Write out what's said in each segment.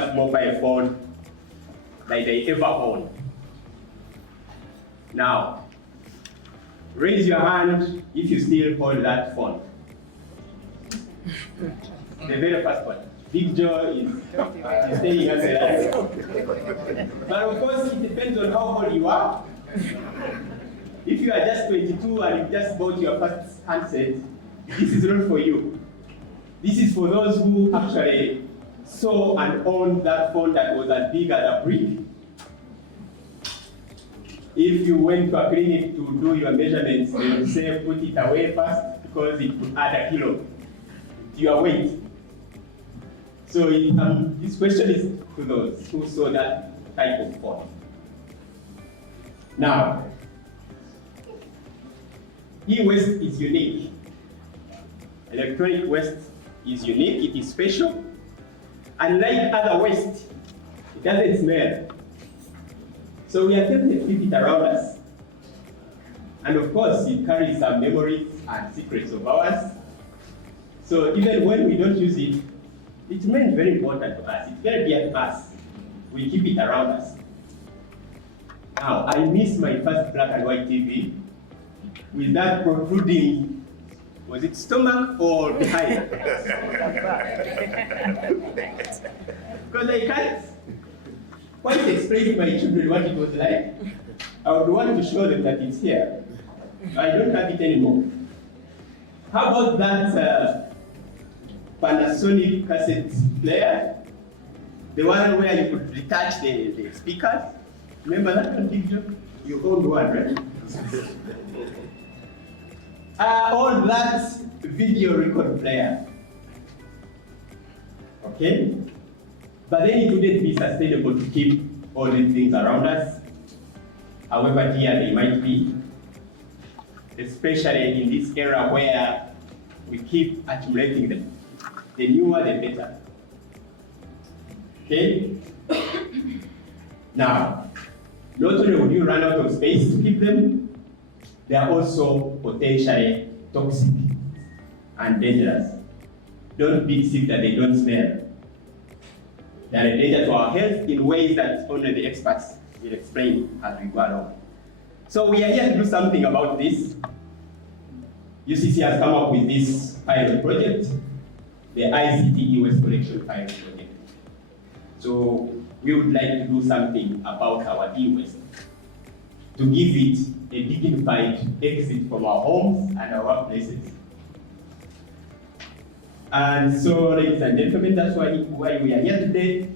first mobile phone that they ever owned? Now, raise your hand if you still hold that phone. The very first one. Big Joe is staying as a life. But of course, it depends on how old you are. If you are just 22 and you just bought your first handset, this is not for you. This is for those who actually saw and owned that phone that was as big as a brick. If you went to a clinic to do your measurements, they would say put it away first because it could add a kilo to your weight. So this question is to those who saw that type of phone. Now, e-waste is unique. Electronic waste is unique, it is special. Unlike other waste, it doesn't smell. So we attempt to keep it around us. And of course, it carries some memories and secrets of ours. So even when we don't use it, it remains very important to us. It's very dear to us. We keep it around us. Now, I miss my first black and white TV with that protruding, was it stomach or behind? Because I can't quite explain to my children what it was like. I would want to show them that it's here. I don't have it anymore. How about that Panasonic cassette player? The one where you could detach the speakers? Remember that one, Big Joe? You owned one, right? All that video record player. Okay? But then it wouldn't be sustainable to keep all these things around us, however dear they might be, especially in this era where we keep accumulating them. The newer, the better. Okay? Now, not only would you run out of space to keep them, they are also potentially toxic and dangerous. Don't be sick that they don't smell. They are a danger to our health in ways that only the experts will explain as we go along. So we are here to do something about this. UCC has come up with this pilot project, the ICT E-Waste Collection Project. So we would like to do something about our e-waste, to give it a dignified exit from our homes and our workplaces. And so, ladies and gentlemen, that's why we are here today.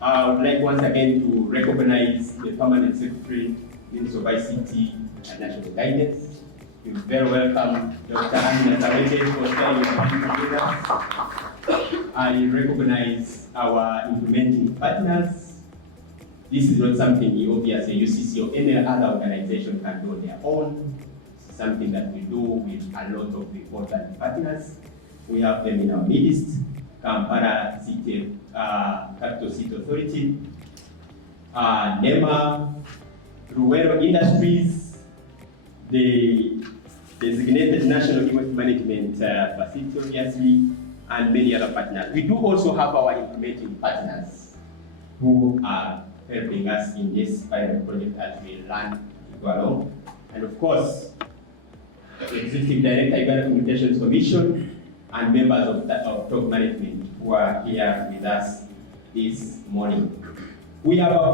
I would like once again to recognize the Permanent Secretary, Minister of ICT and National Guidance. You're very welcome, Dr. Amina Tawete, for sharing your time with us. I recognize our implementing partners. This is not something obviously UCC or any other organization can do on their own. It's something that we do with a lot of important partners. We have them in our midst: Kampala City Capital City Authority, NEMA, Ruwero Industries, the designated National E-Waste Management Facility, obviously, and many other partners. We do also have our implementing partners who are helping us in this pilot project as we learn to go along. And of course, the Executive Director, Uganda Communications Commission, and members of top management who are here with us this morning. We have a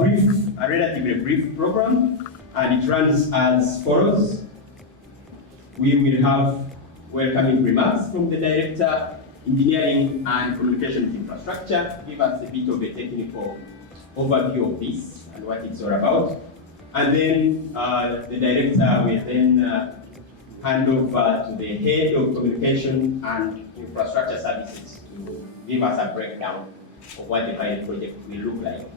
relatively brief program, and it runs as follows. We will have welcoming remarks from the Director, Engineering and Communications Infrastructure, give us a bit of a technical overview of this and what it's all about. And then the Director will then hand over to the Head of Communication and Infrastructure Services to give us a breakdown of what the pilot project will look like.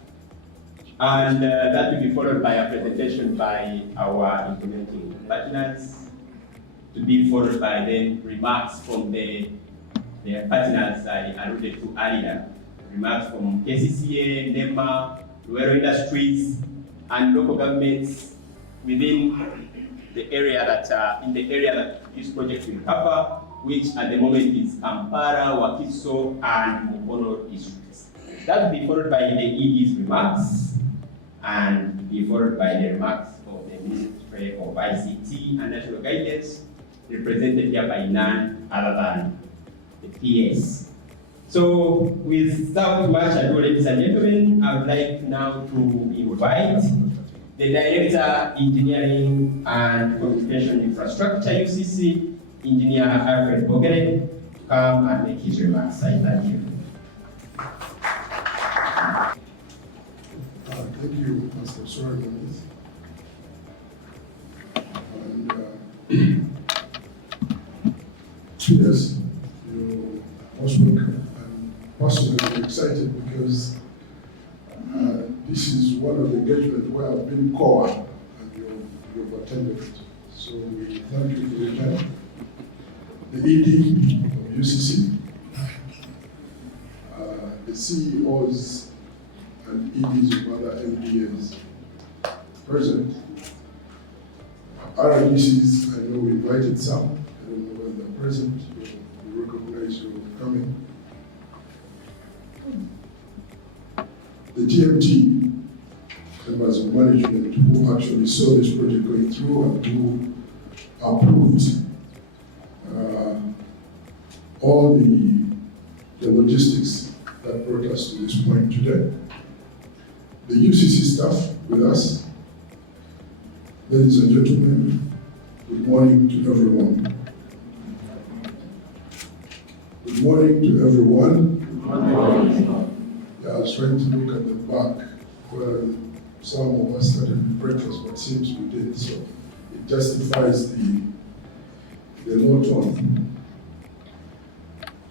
And that will be followed by a presentation by our implementing partners, to be followed by then remarks from the partners I alluded to earlier. Remarks from KCCA, NEMA, Ruwero Industries, and local governments within the area that this project will cover, which at the moment is Kampala, Wakiso, and Mukono districts. That will be followed by the ED's remarks and be followed by the remarks of the Ministry of ICT and National Guidance, represented here by none other than the PS. So without much ado, ladies and gentlemen, I would like now to invite the Director, Engineering and Communication Infrastructure, UCC, Engineer Alfred Bogere, to come and make his remarks. I thank you. Thank you, Mr. Sorry. Yes, you're most welcome. I'm personally excited because this is one of the engagements where I've been core and you've attended it. So we thank you for your time. The ED of UCC, the CEOs and EDs of other LDAs present. RDCs, I know we invited some. I don't know whether they're present. We recognize you coming. The TMT members of management who actually saw this project going through and who approved all the logistics that brought us to this point today. The UCC staff with us, ladies and gentlemen, good morning to everyone. Good morning to everyone. Good morning. Yeah, I was trying to look at the back where some of us started breakfast, but seems we did, so it justifies the low tone.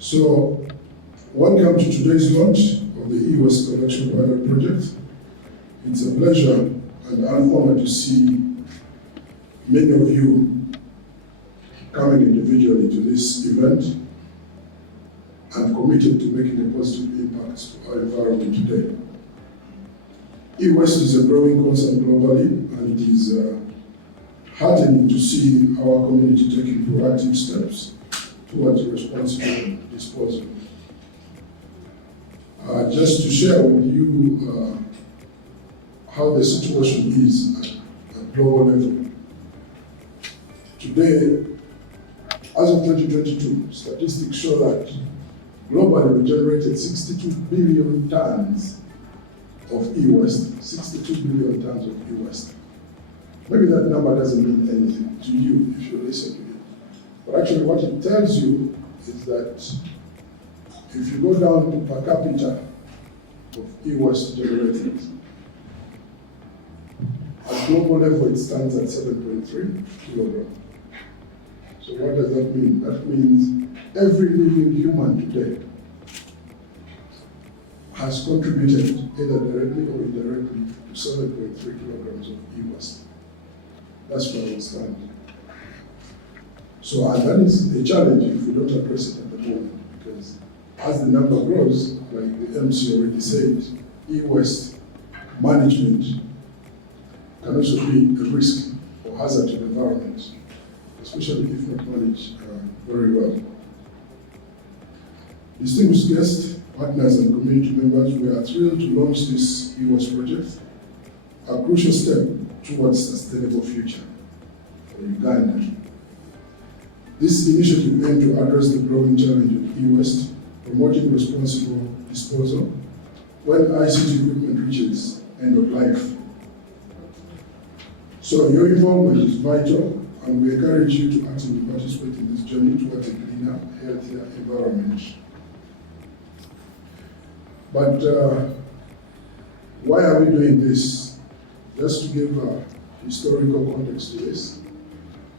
So, welcome to today's launch of the E-Waste Collection Project. It's a pleasure and an honor to see many of you coming individually to this event and committed to making a positive impact to our environment today. E-waste is a growing concern globally, and it is heartening to see our community taking proactive steps towards responsible disposal. Just to share with you how the situation is at global level. Today, as of 2022, statistics show that globally we generated 62 billion tons of e-waste, 62 billion tons of e-waste. Maybe that number doesn't mean anything to you if you listen to it. But actually what it tells you is that if you go down to per capita of e-waste generated, at global level it stands at 7.3 kilograms. So what does that mean? That means every living human today has contributed either directly or indirectly to 7.3 kilograms of e-waste. That's where we stand. So, and that is a challenge if we don't address it at the moment, because as the number grows, like the MC already said, e-waste management can also be a risk or hazard to the environment, especially if not managed very well. Distinguished guests, partners and community members, we are thrilled to launch this E-Waste project, a crucial step towards a sustainable future for Uganda. This initiative aims to address the growing challenge of e-waste, promoting responsible disposal when ICT equipment reaches end of life. So your involvement is vital, and we encourage you to actively participate in this journey towards a cleaner, healthier environment. But why are we doing this? Just to give a historical context to this,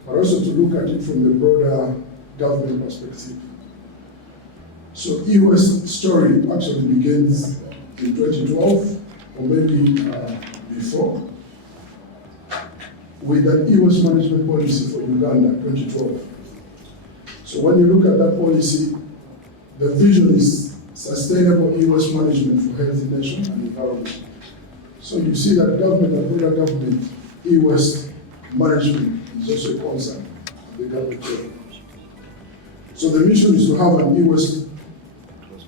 but also to look at it from the broader government perspective. So e-waste story actually begins in 2012, or maybe before, with an e-waste management policy for Uganda, 2012. So when you look at that policy, the vision is sustainable e-waste management for healthy nation and environment. So you see that government and broader government e-waste management is also a concern of the government. So the mission is to have an e-waste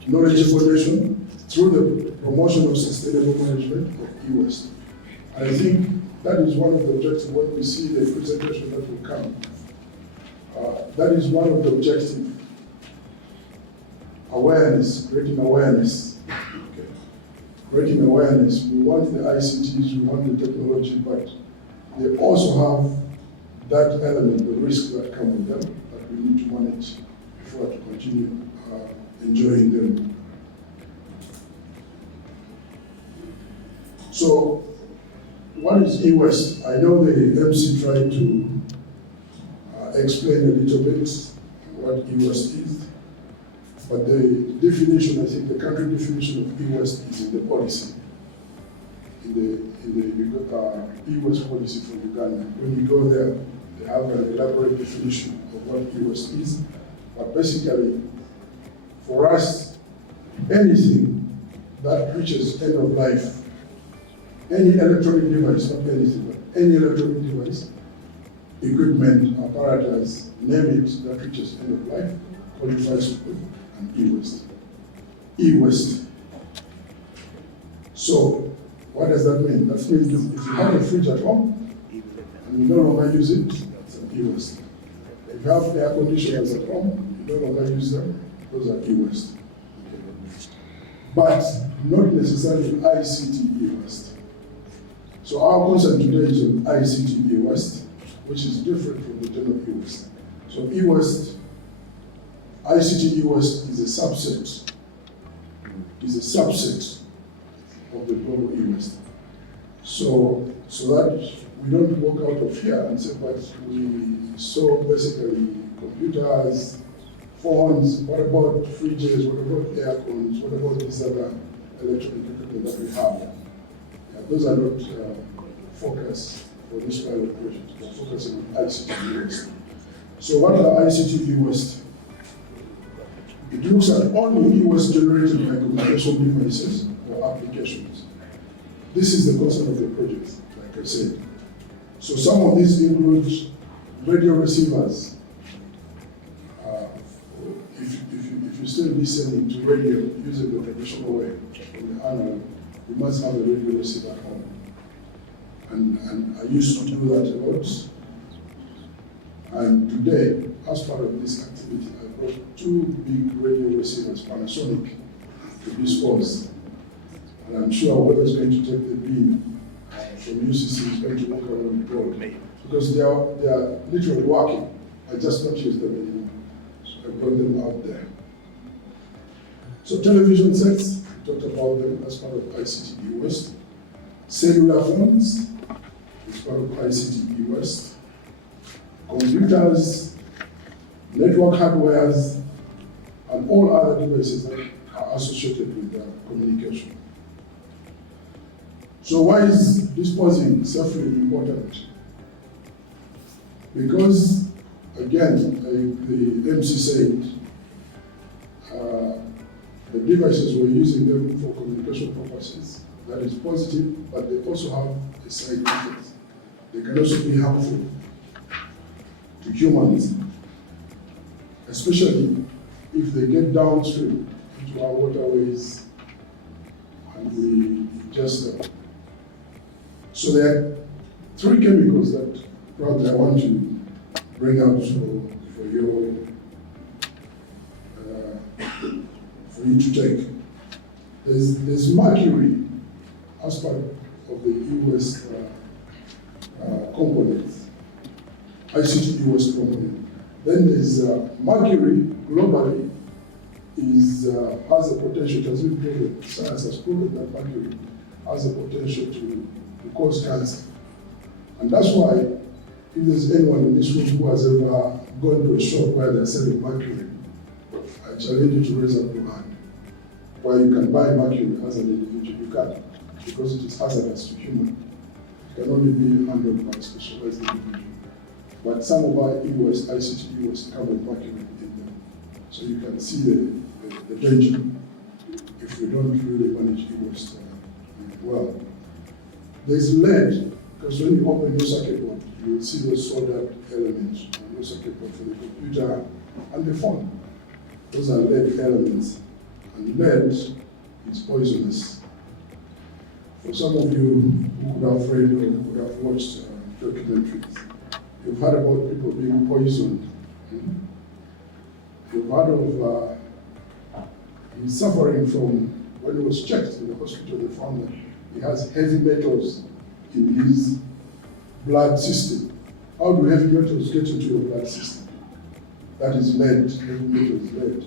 knowledgeable nation through the promotion of sustainable management of e-waste. I think that is one of the objectives when we see the presentation that will come. That is one of the objectives. Awareness, creating awareness. Okay. Creating awareness. We want the ICTs, we want the technology, but they also have that element, the risk that come with them, that we need to manage before to continue enjoying them. So, what is e-waste? I know the MC tried to explain a little bit what e-waste is, but the definition, I think the country definition of e-waste is in the policy, in the e-waste policy for Uganda. When you go there, they have an elaborate definition of what e-waste is, but basically, for us, anything that reaches end of life, any electronic device, not anything, but any electronic device, equipment, apparatus, name it, that reaches end of life, qualifies with an e-waste. E-waste. So, what does that mean? That means if you have a fridge at home, and you no longer use it, that's an e-waste. If you have air conditioners at home, you no longer use them, those are e-waste. Okay. But not necessarily ICT E-Waste. So our concern today is on ICT E-Waste, which is different from the general E-Waste. So E-Waste, ICT E-Waste is a subset of the global E-Waste. So that we don't walk out of here and say, but we saw basically computers, phones, what about fridges, what about air cons, what about these other electronic equipment that we have? Those are not focus for this pilot project. We're focusing on ICT E-Waste. So what are ICT E-Waste? It looks at only e-waste generated by communication devices or applications. This is the concept of the project, like I said. So some of these include radio receivers. If you still listening to radio using the traditional way, from the analog, you must have a radio receiver at home. And I used to do that a lot. And today, as part of this activity, I brought 2 big radio receivers, Panasonic, to dispose. And I'm sure whoever's going to take the beam from UCC is going to walk around the road. Because they are literally working. I just don't use them anymore. So I brought them out there. So television sets, we talked about them as part of ICT E-Waste. Cellular phones is part of ICT E-Waste. Computers, network hardwares, and all other devices that are associated with communication. So why is disposing safely important? Because, again, the MC said, the devices we're using them for communication purposes. That is positive, but they also have a side effect. They can also be harmful to humans, especially if they get downstream into our waterways and we ingest them. So there are 3 chemicals that probably I want to bring out for you to take. There's mercury as part of the E-Waste component, ICT E-Waste component. Then there's mercury globally has a potential, it has been proven, science has proven that mercury has a potential to cause cancer. And that's why, if there's anyone in this room who has ever gone to a shop where they're selling mercury, I challenge you to raise up your hand. Where you can buy mercury as an individual, you can't, because it is hazardous to human. It can only be handled by a specialized individual. But some of our E-Waste, ICT E-Waste, come with mercury in them. So you can see the danger if we don't really manage E-Waste well. There's lead, because when you open your circuit board, you will see those soldered elements on your circuit board for the computer and the phone. Those are lead elements. And lead is poisonous For some of you who could have read or who could have watched documentaries, you've heard about people being poisoned. You've heard of him suffering from, when he was checked in the hospital, they found that he has heavy metals in his blood system. How do heavy metals get into your blood system? That is lead, heavy metals lead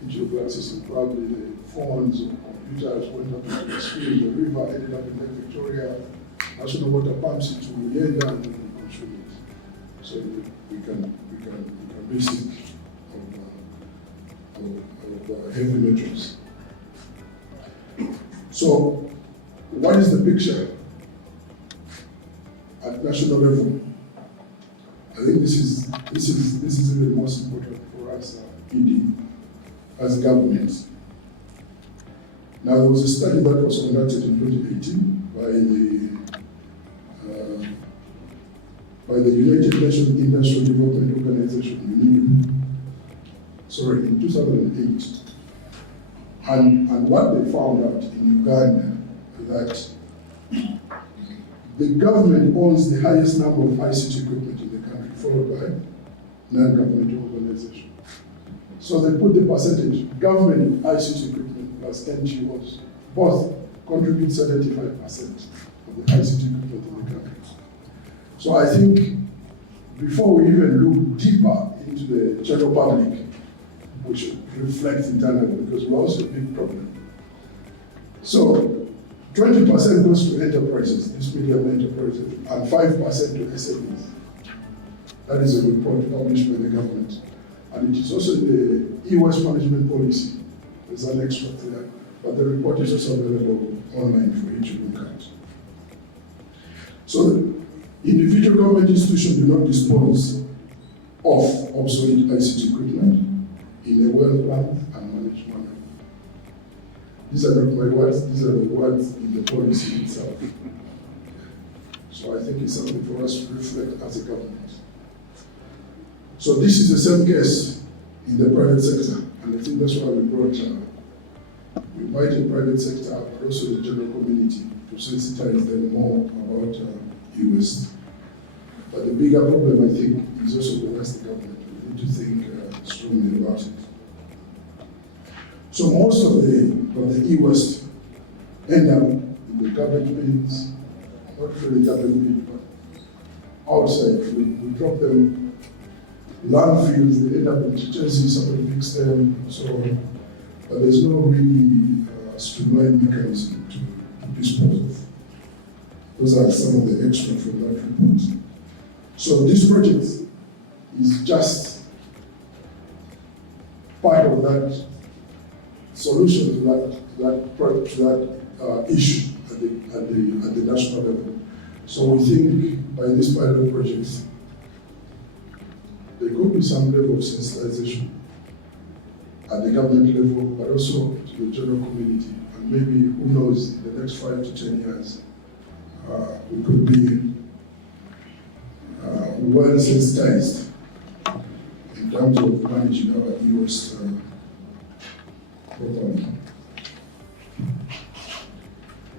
into your blood system. Probably the phones or computers went up into the stream, the river ended up in Lake Victoria, national water pumps into Uganda, and then we consume it. So we can mix it of heavy metals. So, what is the picture at national level? I think this is really the most important for us, ED, as government. Now, there was a study that was conducted in 2018 by the United Nations Industrial Development Organization, in 2008. And what they found out in Uganda that the government owns the highest number of ICT equipment in the country, followed by non-governmental organizations. So they put the percentage, government ICT equipment plus NGOs, both contribute 75% of the ICT equipment in the country. So I think before we even look deeper into the general public, we should reflect internally, because we're also a big problem. So 20% goes to enterprises, these medium enterprises, and 5% to SMEs. That is a report published by the government. And it is also the E-Waste management policy. There's an extract there, but the report is also available online for you to look at. So individual government institutions do not dispose of obsolete ICT equipment in a well-planned and managed manner. These are not my words, these are the words in the policy itself. So I think it's something for us to reflect as a government. So this is the same case in the private sector, and I think that's why we invited private sector, but also the general community, to sensitize them more about e-waste. But the bigger problem, I think, is also the rest of the government. We need to think strongly about it. So most of the e-waste end up in the garbage bins, not really garbage bins, but outside. We drop them. Landfills, they end up in Chelsea, somebody picks them, and so on. But there's no really streamlined mechanism to dispose of. Those are some of the extracts from that report. So this project is just part of that solution to that issue at the national level. So we think by this pilot project, there could be some level of sensitization at the government level, but also to the general community. And maybe, who knows, in the next 5 to 10 years, we could be well sensitized in terms of managing our e-waste properly.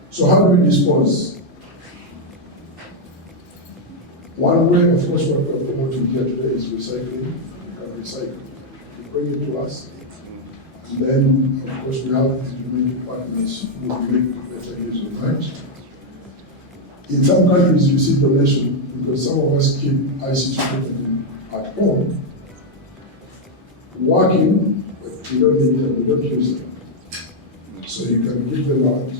So how do we dispose? One way, of course, what we're promoting here today is recycling. We can recycle. You bring it to us. And then, of course, we have implementing partners who will make better use of that. In some countries, you see donation, because some of us keep ICT equipment at home, working, but we don't need them, we don't use them. So you can give them out.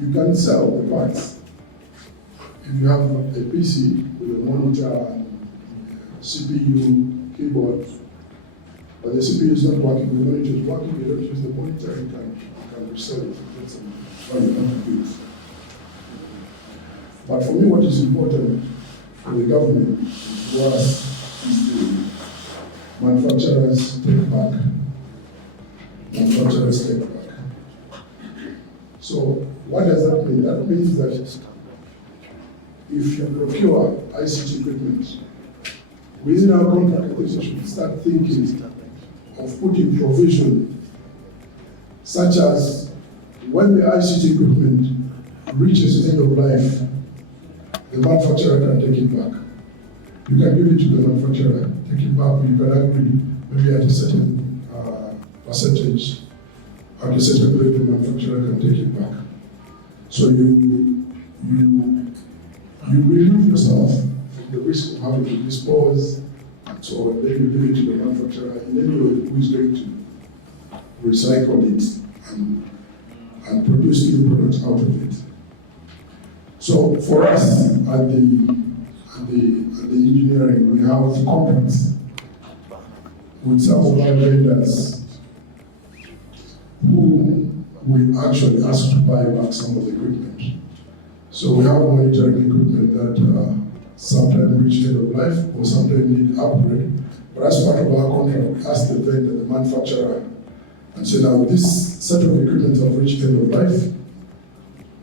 You can sell the parts. If you have a PC with a monitor and CPU, keyboard, but the CPU is not working, the monitor is working, you don't use the monitor, you can resell it, get some value out of it. But for me, what is important for the government, for us, is the manufacturers take back. Manufacturers take back. So what does that mean? That means that if you procure ICT equipment, within our contract, we should start thinking of putting provision such as when the ICT equipment reaches end of life, the manufacturer can take it back. You can give it to the manufacturer, take it back, you can agree maybe at a certain percentage, at a certain rate the manufacturer can take it back. So you relieve yourself from the risk of having to dispose, so then you give it to the manufacturer, and then who is going to recycle it and produce new products out of it. So for us at the engineering, we have contracts with some of our vendors who we actually ask to buy back some of the equipment. So we have monitoring equipment that sometimes reach end of life or sometimes need upgrade. But as part of our contract, we ask the vendor, the manufacturer, and say, now this set of equipment have reached end of life,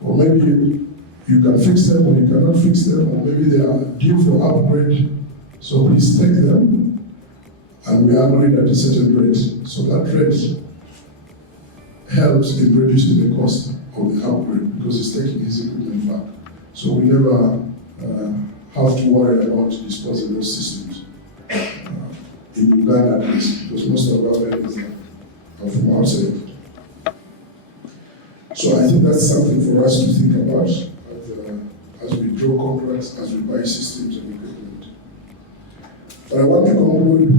or maybe you can fix them or you cannot fix them, or maybe they are due for upgrade, so please take them, and we agree at a certain rate. So that rate helps in reducing the cost of the upgrade because it's taking his equipment back. So we never have to worry about disposing those systems in Uganda at least, because most of our vendors are from outside. So I think that's something for us to think about as we draw contracts, as we buy systems and equipment. But I want to conclude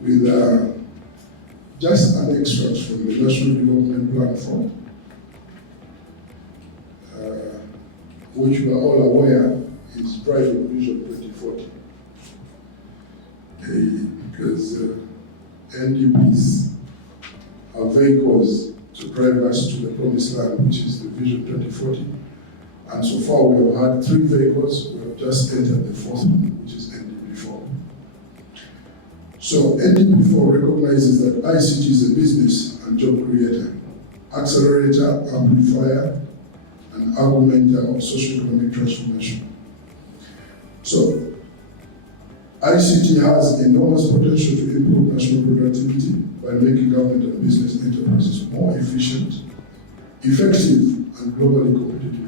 with just an extract from the National Development Platform, which we are all aware is Driving Vision 2040. Because NDPs are vehicles to drive us to the promised land, which is the Vision 2040. And so far we have had 3 vehicles, we have just entered the 4th one, which is NDP4. So NDP4 recognizes that ICT is a business and job creator, accelerator, amplifier, and augmenter of socio-economic transformation. So ICT has enormous potential to improve national productivity by making government and business enterprises more efficient, effective, and globally competitive.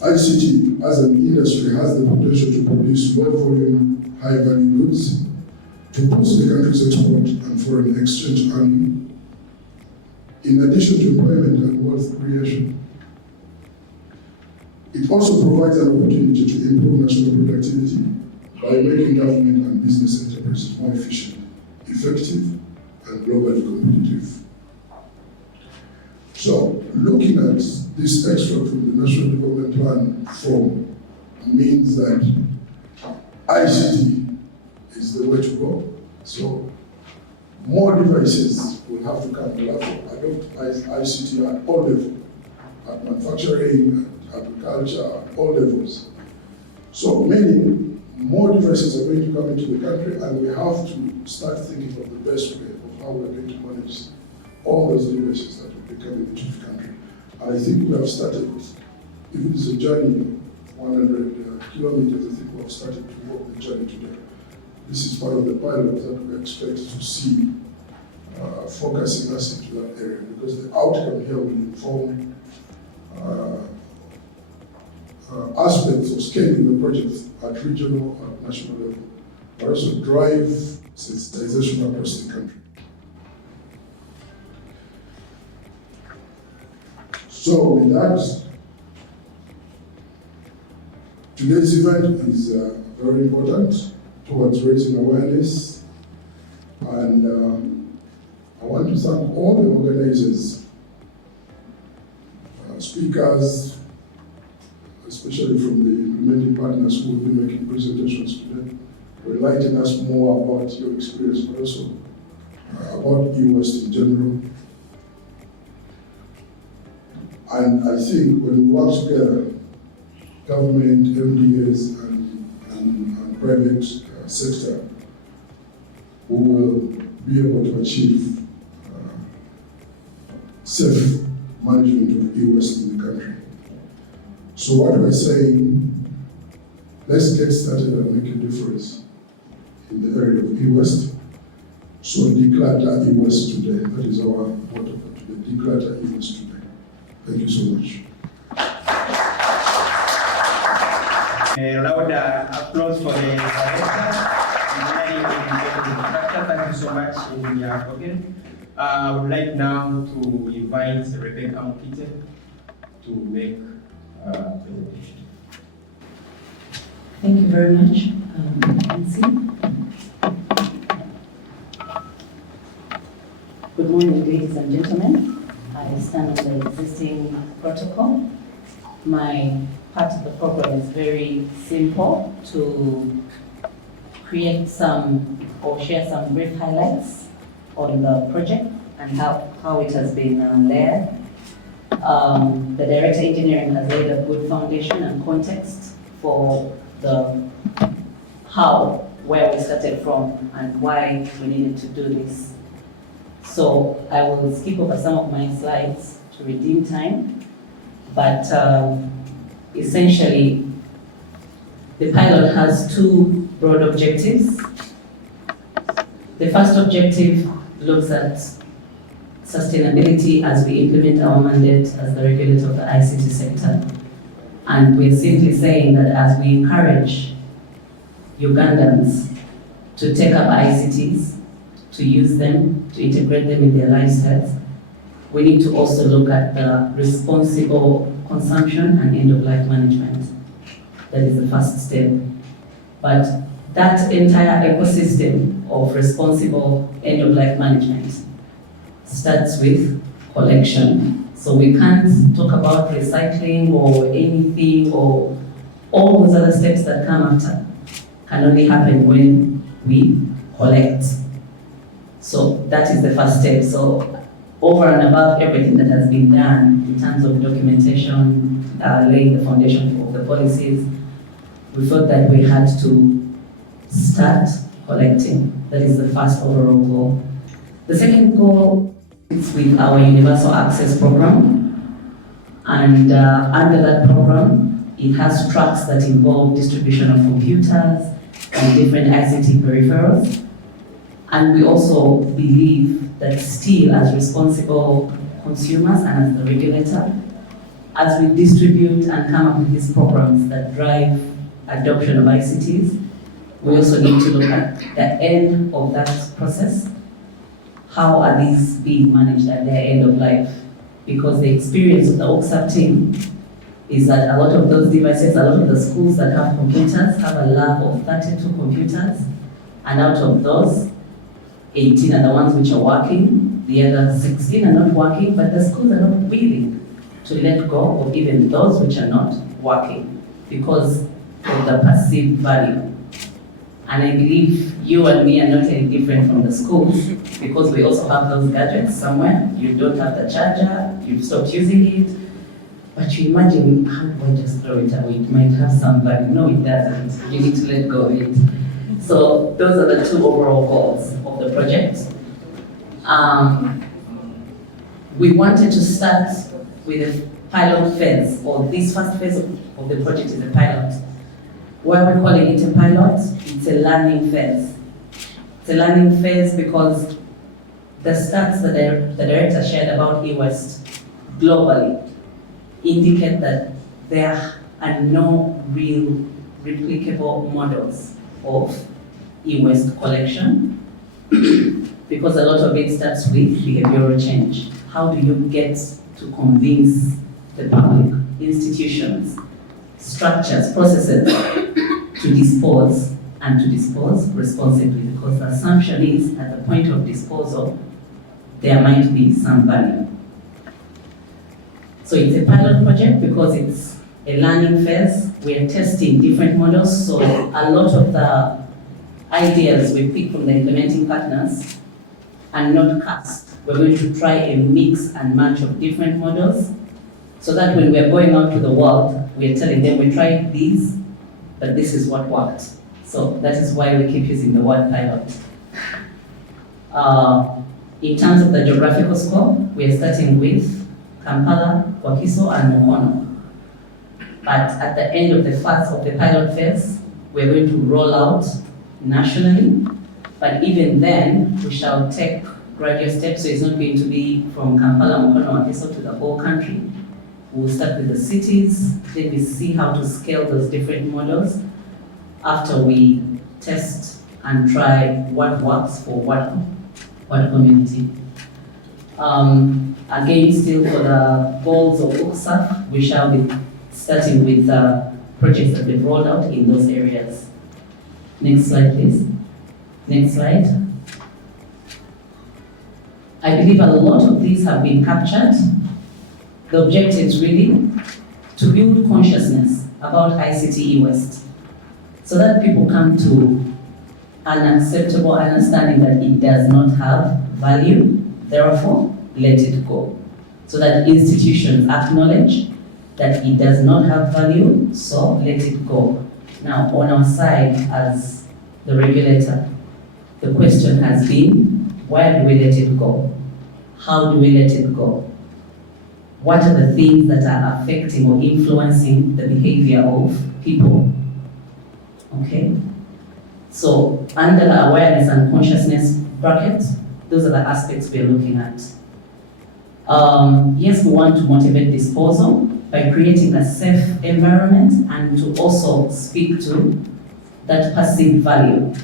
ICT as an industry has the potential to produce low-volume, high-value goods, to boost the country's export and foreign exchange earning, in addition to employment and wealth creation. It also provides an opportunity to improve national productivity by making government and business enterprises more efficient, effective, and globally competitive. So, looking at this extract from the National Development Plan form means that ICT is the way to go. So, more devices will have to come. We'll have to adopt ICT at all levels, at manufacturing, at agriculture, at all levels. So, more devices are going to come into the country, and we have to start thinking of the best way of how we're going to manage all those devices that will be coming into the country. And I think we have started, if it is a journey of 100 kilometers, I think we have started to walk the journey today. This is part of the pilot that we expect to see focusing us into that area, because the outcome here will inform aspects of scaling the project at regional and national level, but also drive sensitization across the country. So with that, today's event is very important towards raising awareness, and I want to thank all the organizers, speakers, especially from the implementing partners who will be making presentations today, to enlighten us more about your experience, but also about E-Waste in general. And I think when we work together, government, MDAs, and private sector, we will be able to achieve safe management of E-Waste in the country. So what we're saying, let's get started and make a difference in the area of E-Waste. So declutter e-waste today. That is our motto for today. Declutter e-waste today. Thank you so much. A loud applause for the director. Thank you so much, Engineer Hogan. I would like now to invite Rebecca Mukite to make a presentation. Thank you very much, Nancy. Good morning, ladies and gentlemen. I stand on the existing protocol. My part of the program is very simple, to create some or share some brief highlights on the project and how it has been layered. The Director Engineering has laid a good foundation and context for the how, where we started from and why we needed to do this. So I will skip over some of my slides to redeem time, but essentially the pilot has two broad objectives. The first objective looks at sustainability as we implement our mandate as the regulator of the ICT sector. And we're simply saying that as we encourage Ugandans to take up ICTs, to use them, to integrate them in their lifestyles, we need to also look at the responsible consumption and end-of-life management. That is the first step. But that entire ecosystem of responsible end-of-life management starts with collection. So we can't talk about recycling or anything or all those other steps that come after can only happen when we collect. So that is the first step. So over and above everything that has been done in terms of documentation, laying the foundation for the policies, we thought that we had to start collecting. That is the first overall goal. The second goal is with our Universal Access Program. And under that program, it has tracks that involve distribution of computers and different ICT peripherals. And we also believe that still, as responsible consumers and as the regulator, as we distribute and come up with these programs that drive adoption of ICTs, we also need to look at the end of that process. How are these being managed at their end of life? Because the experience of the OXAP team is that a lot of those devices, a lot of the schools that have computers have a lab of 32 computers, and out of those, 18 are the ones which are working, the other 16 are not working, but the schools are not willing to let go of even those which are not working because of the perceived value. And I believe you and me are not any different from the schools because we also have those gadgets somewhere. You don't have the charger, you've stopped using it, but you imagine, how do I just throw it away? It might have some value. No, it doesn't. You need to let go of it. So those are the two overall goals of the project. We wanted to start with a pilot phase, or this first phase of the project is a pilot. Why are we calling it a pilot? It's a learning phase. It's a learning phase because the stats that the director shared about e-waste globally indicate that there are no real replicable models of e-waste collection because a lot of it starts with behavioral change. How do you get to convince the public, institutions, structures, processes to dispose and to dispose responsibly? Because the assumption is at the point of disposal, there might be some value. So it's a pilot project because it's a learning phase. We are testing different models. So a lot of the ideas we pick from the implementing partners are not cast. We're going to try a mix and match of different models so that when we're going out to the world, we're telling them we tried these, but this is what worked. So that is why we keep using the word pilot. In terms of the geographical scope, we're starting with Kampala, Wakiso, and Mukono. But at the end of the first of the pilot phase, we're going to roll out nationally But even then, we shall take gradual steps, so it's not going to be from Kampala, Mukono, Wakiso to the whole country. We'll start with the cities, then we see how to scale those different models after we test and try what works for what community. Again, still for the goals of UCSAF, we shall be starting with projects that we've rolled out in those areas. Next slide, please. Next slide. I believe a lot of these have been captured. The objective is really to build consciousness about ICT E-Waste so that people come to an acceptable understanding that it does not have value, therefore let it go. So that institutions acknowledge that it does not have value, so let it go. Now, on our side as the regulator, the question has been, where do we let it go? How do we let it go? What are the things that are affecting or influencing the behavior of people? Okay? So, under the awareness and consciousness bracket, those are the aspects we're looking at. Yes, we want to motivate disposal by creating a safe environment and to also speak to that perceived value.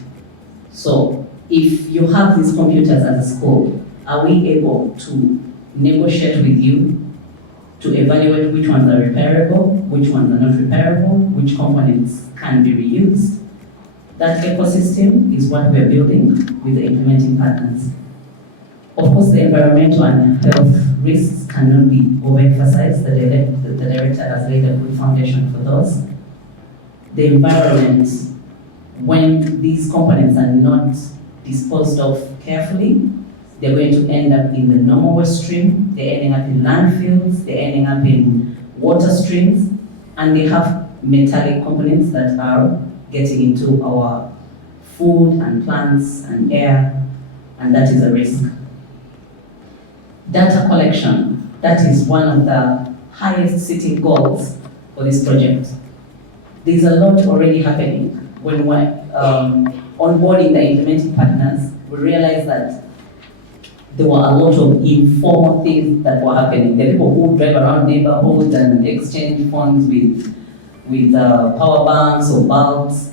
So, if you have these computers at the school, are we able to negotiate with you to evaluate which ones are repairable, which ones are not repairable, which components can be reused? That ecosystem is what we're building with the implementing partners. Of course, the environmental and health risks cannot be overemphasized. The director has laid a good foundation for those. The environment, when these components are not disposed of carefully, they're going to end up in the normal waste stream, they're ending up in landfills, they're ending up in water streams, and they have metallic components that are getting into our food and plants and air, and that is a risk. Data collection, that is one of the highest sitting goals for this project. There's a lot already happening. When we're onboarding the implementing partners, we realized that there were a lot of informal things that were happening. There are people who drive around neighborhoods and exchange phones with power banks or bulbs,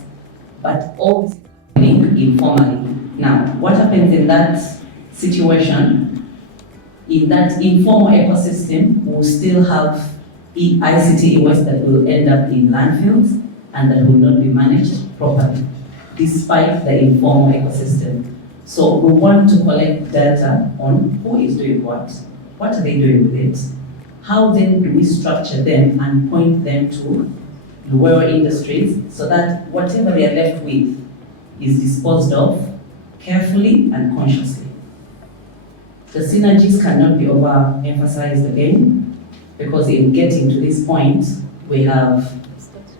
but all this is happening informally. Now, what happens in that situation? In that informal ecosystem, we'll still have ICT E-Waste that will end up in landfills and that will not be managed properly, despite the informal ecosystem. So we want to collect data on who is doing what are they doing with it, how then do we structure them and point them to lower industries so that whatever they are left with is disposed of carefully and consciously. The synergies cannot be overemphasized again, because in getting to this point, we have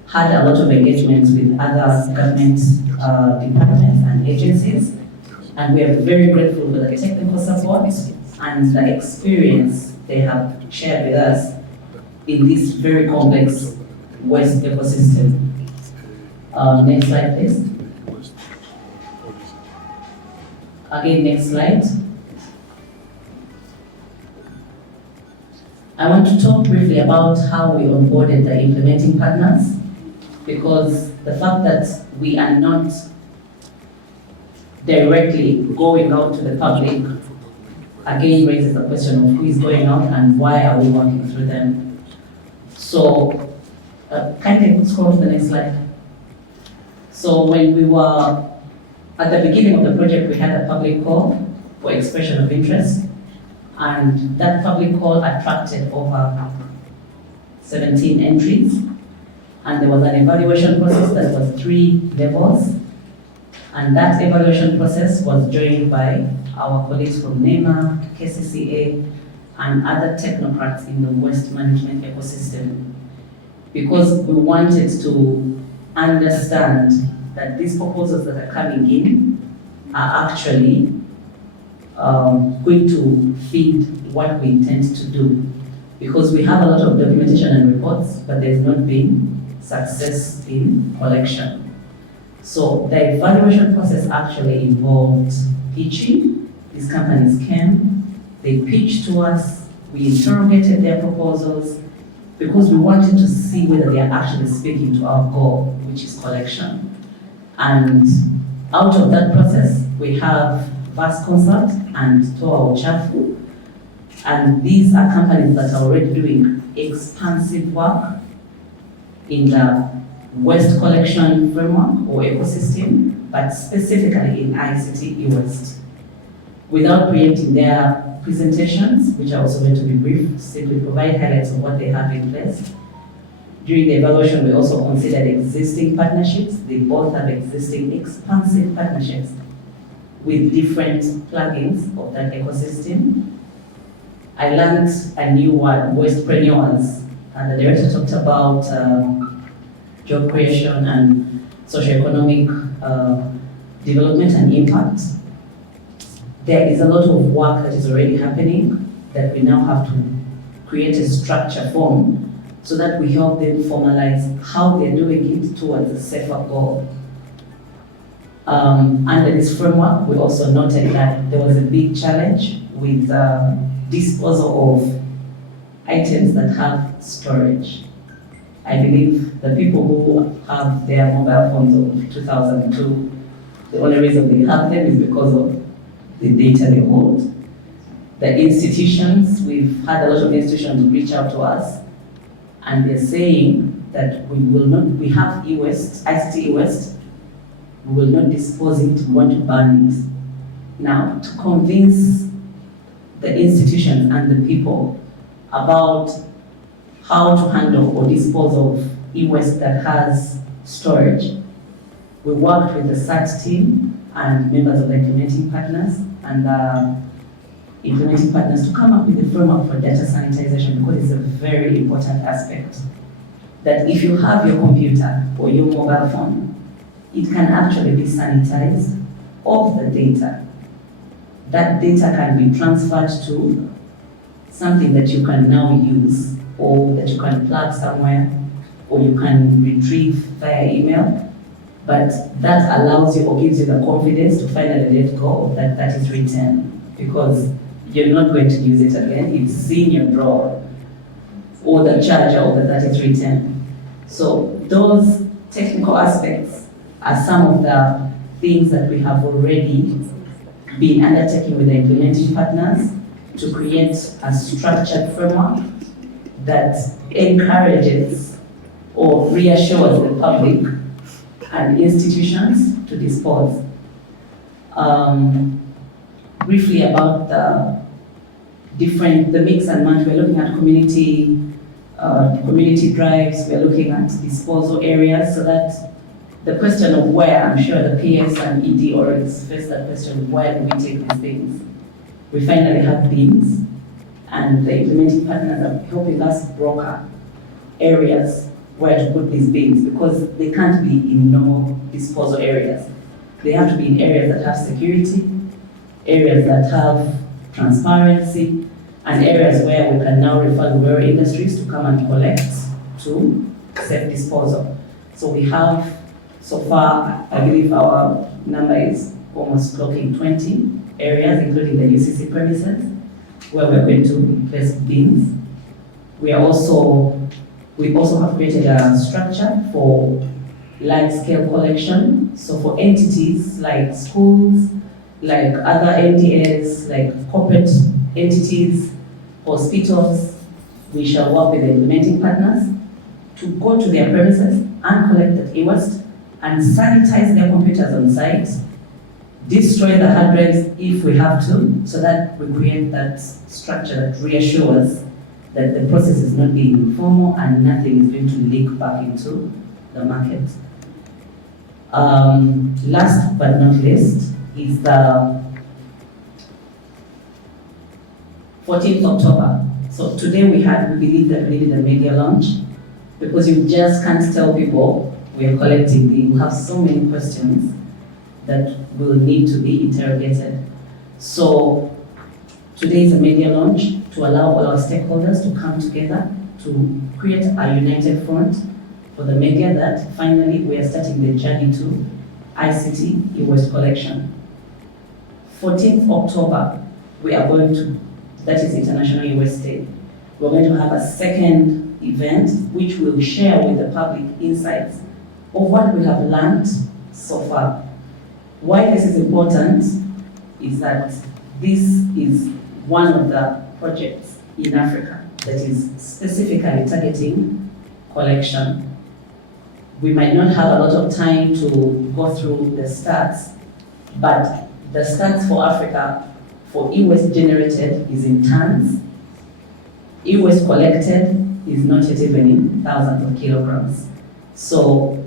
had a lot of engagements with other government departments and agencies, and we are very grateful for the technical support and the experience they have shared with us in this very complex waste ecosystem. Next slide, please. Again, next slide. I want to talk briefly about how we onboarded the implementing partners, because the fact that we are not directly going out to the public again raises the question of who is going out and why are we working through them. So, kindly scroll to the next slide. So when we were at the beginning of the project, we had a public call for expression of interest, and that public call attracted over 17 entries, and there was an evaluation process that was 3 levels, and that evaluation process was joined by our colleagues from NEMA, KCCA, and other technocrats in the waste management ecosystem, because we wanted to understand that these proposals that are coming in are actually going to feed what we intend to do. Because we have a lot of documentation and reports, but there's not been success in collection. So the evaluation process actually involved pitching. These companies came, they pitched to us, we interrogated their proposals because we wanted to see whether they are actually speaking to our goal, which is collection. And out of that process, we have Vast Consult and Toa Uchafu. And these are companies that are already doing expansive work in the waste collection framework or ecosystem, but specifically in ICT E-Waste. Without preempting their presentations, which are also going to be brief, simply provide highlights of what they have in place. During the evaluation, we also considered existing partnerships. They both have existing expansive partnerships with different plugins of that ecosystem. I learned a new word, wastepreneurs, and the director talked about job creation and socioeconomic development and impact. There is a lot of work that is already happening that we now have to create a structure form so that we help them formalize how they're doing it towards a safer goal. Under this framework, we also noted that there was a big challenge with disposal of items that have storage. I believe the people who have their mobile phones of 2002, the only reason they have them is because of the data they hold. The institutions, we've had a lot of institutions reach out to us and they're saying that we have e-waste, ICT e-waste, we will not dispose it, we want to ban it. Now, to convince the institutions and the people about how to handle or dispose of e-waste that has storage, we worked with the SAT team and members of the implementing partners and implementing partners to come up with a framework for data sanitization, because it's a very important aspect. That if you have your computer or your mobile phone, it can actually be sanitized of the data. That data can be transferred to something that you can now use, or that you can plug somewhere, or you can retrieve via email. But that allows you or gives you the confidence to finally let go of that 3310, because you're not going to use it again. It's in your drawer, or the charger of the 3310. So those technical aspects are some of the things that we have already been undertaking with the implementing partners to create a structured framework that encourages or reassures the public and institutions to dispose. Briefly about the mix and match, we're looking at community drives, we're looking at disposal areas, so that the question of where, I'm sure the PS and ED already faced that question, where do we take these things? We finally have bins, and the implementing partners are helping us broker areas where to put these bins, because they can't be in normal disposal areas. They have to be in areas that have security, areas that have transparency, and areas where we can now refer the rural industries to come and collect to safe disposal. So we have, so far, I believe our number is almost clocking 20 areas, including the UCC premises, where we're going to place bins. We also have created a structure for large-scale collection. So for entities like schools, like other MDAs, like corporate entities, hospitals, we shall work with the implementing partners to go to their premises and collect that e-waste and sanitize their computers on site, destroy the hard drives if we have to, so that we create that structure that reassures that the process is not being informal and nothing is going to leak back into the market. Last but not least is the 14th October. So today we believe that we needed a media launch, because you just can't tell people we are collecting. They will have so many questions that will need to be interrogated. So today is a media launch to allow all our stakeholders to come together to create a united front for the media, that finally we are starting the journey to ICT E-Waste Collection. 14th October, we are going to, that is International E-Waste Day. We're going to have a second event which will share with the public insights of what we have learned so far. Why this is important is that this is one of the projects in Africa that is specifically targeting collection. We might not have a lot of time to go through the stats, but the stats for Africa for e-waste generated is in tons. E-waste collected is not yet even in thousands of kilograms. So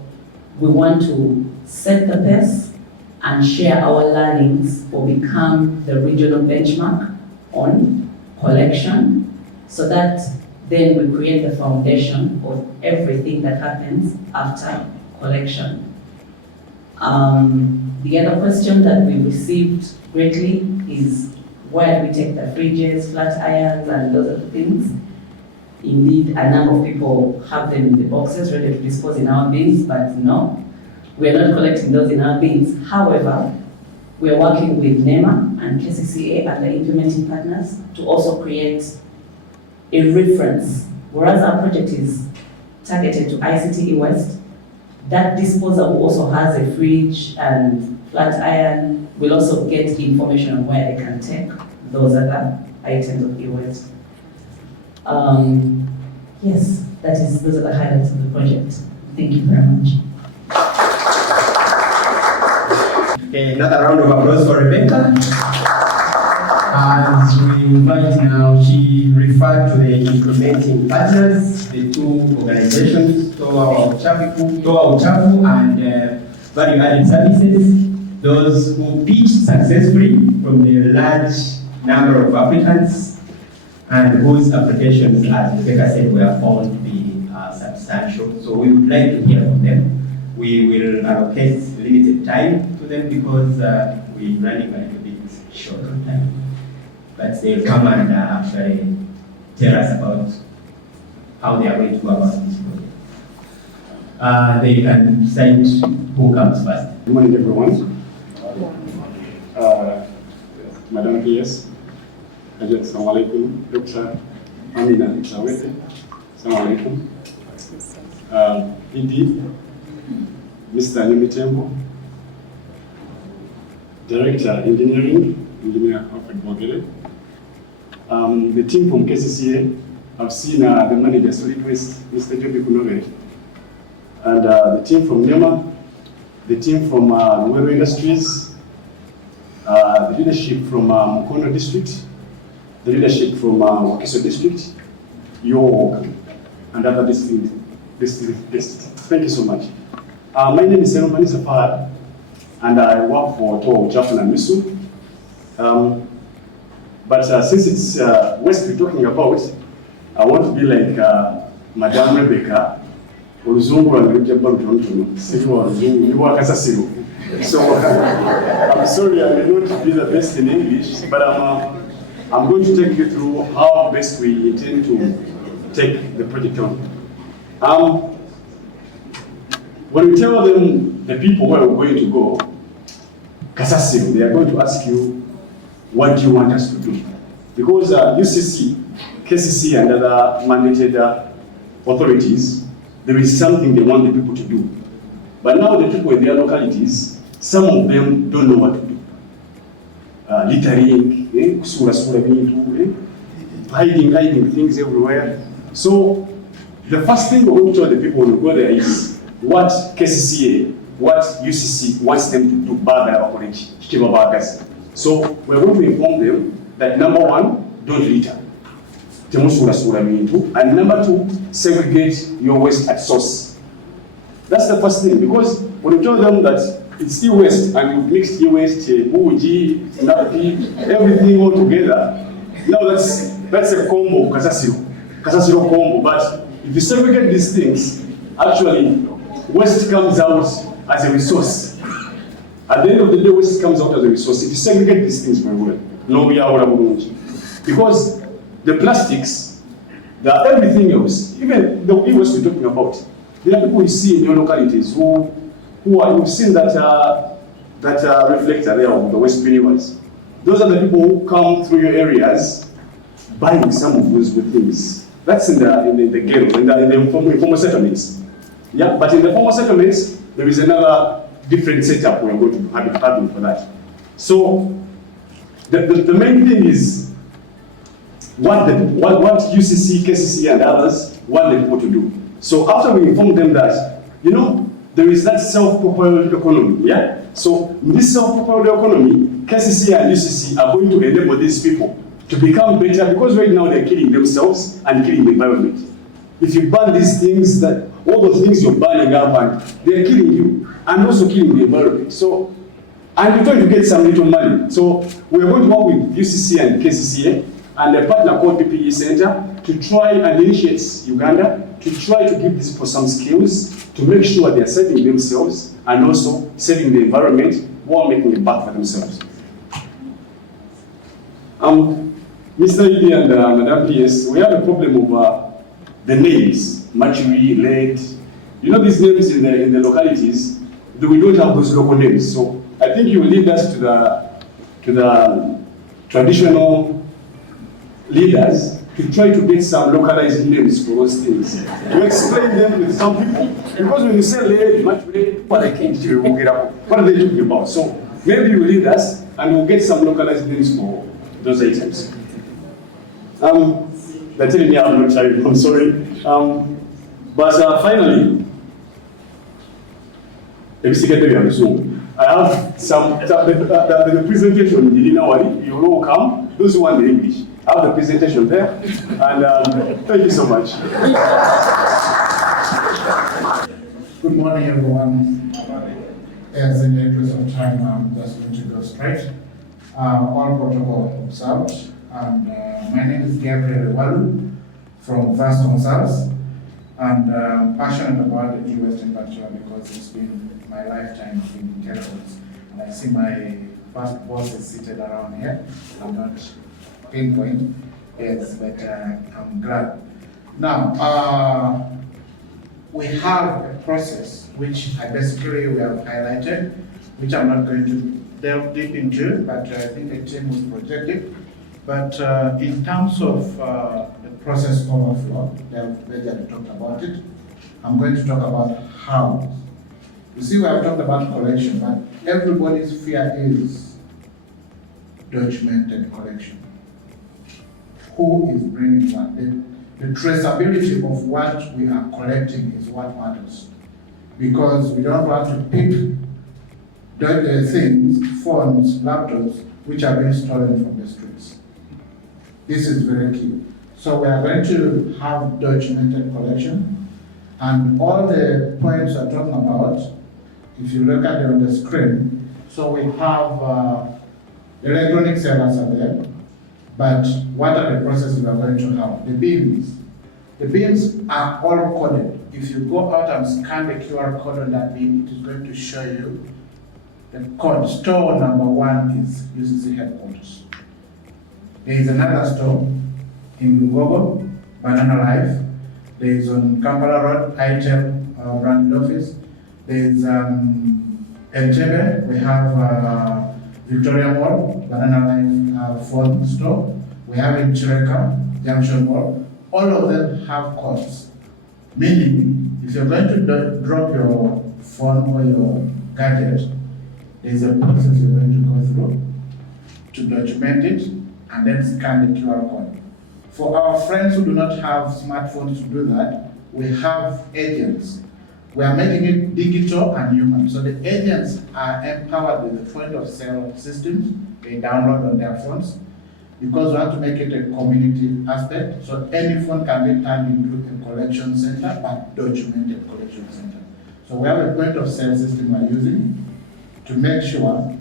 we want to set the pace and share our learnings or become the regional benchmark on collection, so that then we create the foundation of everything that happens after collection. The other question that we received greatly is, where do we take the fridges, flat irons, and those other things? Indeed, a number of people have them in the boxes ready to dispose in our bins, but no, we are not collecting those in our bins. However, we are working with NEMA and KCCA and the implementing partners to also create a reference. Whereas our project is targeted to ICT E-Waste, that disposer who also has a fridge and flat iron will also get information on where they can take those other items of e-waste. Yes, those are the highlights of the project. Thank you very much. Okay, another round of applause for Rebecca. As we invite now, she referred to the implementing partners, the two organizations, Toa Uchafu and Value-Added Services, those who pitched successfully from the large number of applicants and whose applications, as Rebecca said, were found to be substantial. So we would like to hear from them. We will allocate limited time to them because we're running a little bit short on time. But they'll come and actually tell us about how they are going to go about this project. They can decide who comes first. Good morning, everyone. Madam PS, Assalamu alaikum. Dr. Amina Sawete, Assalamu alaikum. Indeed, Mr. Nyemitembo, Director Engineering, Engineer Alfred Bogele. The team from KCCA, I've seen the manager solid waste, Mr. Joby Kunove, and the team from NEMA, the team from Nwero Industries, the leadership from Mukono District, the leadership from Wakiso District, York, and other districts. Thank you so much. My name is Seromani Safar, and I work for Toa Uchafu and Misu. But since it's waste we're talking about, I want to be like Madame Rebecca, Oluzungu and Rebecca Toronto. So I'm sorry I may not be the best in English, but I'm going to take you through how best we intend to take the project on. When we tell them, the people where we're going to go, Kasasiru, they are going to ask you, what do you want us to do? Because UCC, KCC and other mandated authorities, there is something they want the people to do. But now the people in their localities, some of them don't know what to do. Littering, hiding things everywhere. So the first thing we're going to tell the people when we go there is what KCCA, what UCC wants them to do. So we're going to inform them that number one, don't litter. And number two, segregate your waste at source. That's the first thing, because when you tell them that it's e-waste and you mix e-waste, uji, napi, everything all together, now that's a combo, kasasiro combo. But if you segregate these things, actually waste comes out as a resource. At the end of the day, waste comes out as a resource. If you segregate these things very well, because the plastics, everything else, even the e-waste we're talking about, there are people you see in your localities who we've seen that reflector there of the waste believers. Those are the people who come through your areas buying some of those good things. That's in the ghettos, in the informal settlements. Yeah, but in the formal settlements, there is another different setup we're going to have for that. So the main thing is what UCC, KCC, and others want the people to do. So after we inform them that, you know, there is that self-propelled economy, yeah? So in this self-propelled economy, KCC and UCC are going to enable these people to become better, because right now they're killing themselves and killing the environment. If you burn these things, that all those things you're burning up, and they're killing you and also killing the environment. So, and you're going to get some little money. So we're going to work with UCC and KCCA and a partner called PPE Center to try and initiate Uganda to try to give these people some skills to make sure they're saving themselves and also saving the environment while making it back for themselves. Mr. Idi and Madam PS, we have a problem of the names, Machuri, Late. You know these names in the localities, we don't have those local names. So I think you will lead us to the traditional leaders to try to get some localized names for those things. To explain them with some people. Because when you say Late, Machuri, what are they talking about? So maybe you will lead us and we'll get some localized names for those items. They're telling me I'm not trying, I'm sorry. But finally, I have some, the presentation, you will come, those who want the English. I have the presentation there, and thank you so much. Good morning, everyone. As in the interest of time, I'm just going to go straight. All protocol observed. And my name is Gabriel Walu from Vast Consults, and I'm passionate about the e-waste in particular because it's been my lifetime in chemicals. And I see my past bosses seated around here. I'm not pinpoint, yes, but I'm glad. Now, we have a process which we have highlighted, which I'm not going to delve deep into, but I think the team was projected. But in terms of the process overflow, they have talked about it. I'm going to talk about how. You see, we have talked about collection, but everybody's fear is documented collection. Who is bringing what? The traceability of what we are collecting is what matters. Because we don't want to pick the things, phones, laptops, which are being stolen from the streets. This is very key. So we are going to have documented collection, and all the points we're talking about, if you look at it on the screen, so we have electronic servers are there, but what are the processes we are going to have? The beams. The beams are all coded. If you go out and scan the QR code on that beam, it is going to show you the code. Store number 1 is UCC headquarters. There is another store in Lugogo, Banana Life. There is on Kampala Road, ITEL brand office. There is Entebbe, we have Victoria Mall, Banana Life phone store. We have in Chireka, Junction Mall. All of them have codes. Meaning, if you're going to drop your phone or your gadget, there is a process you're going to go through to document it, and then scan the QR code. For our friends who do not have smartphones to do that, we have agents. We are making it digital and human. So the agents are empowered with the point of sale systems they download on their phones, because we have to make it a community aspect. So any phone can be turned into a collection center, but documented collection center. So we have a point of sale system we're using to make sure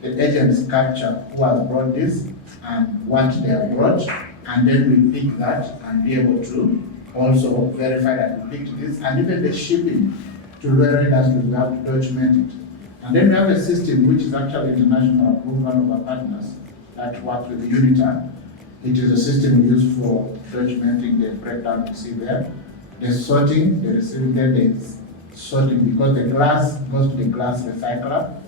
the agents capture who has brought this and what they have brought, and then we pick that and be able to also verify that we picked this, and even the shipping to rural industries, we have to document it. And then we have a system which is actually international approved, one of our partners that works with UNITA. It is a system we use for documenting the breakdown you see there. The sorting, the receiving, then there is sorting, because the glass goes to the glass recycler,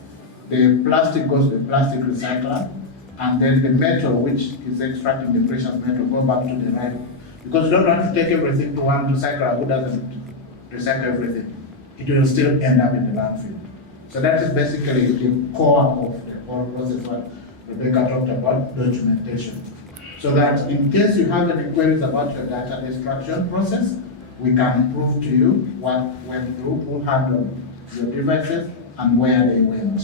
the plastic goes to the plastic recycler, and then the metal, which is extracting the precious metal, go back to the right. Because you don't want to take everything to one recycler who doesn't recycle everything. It will still end up in the landfill. So that is basically the core of the whole process what Rebecca talked about, documentation. So that in case you have any queries about your data extraction process, we can prove to you what went through, who handled your devices, and where they went.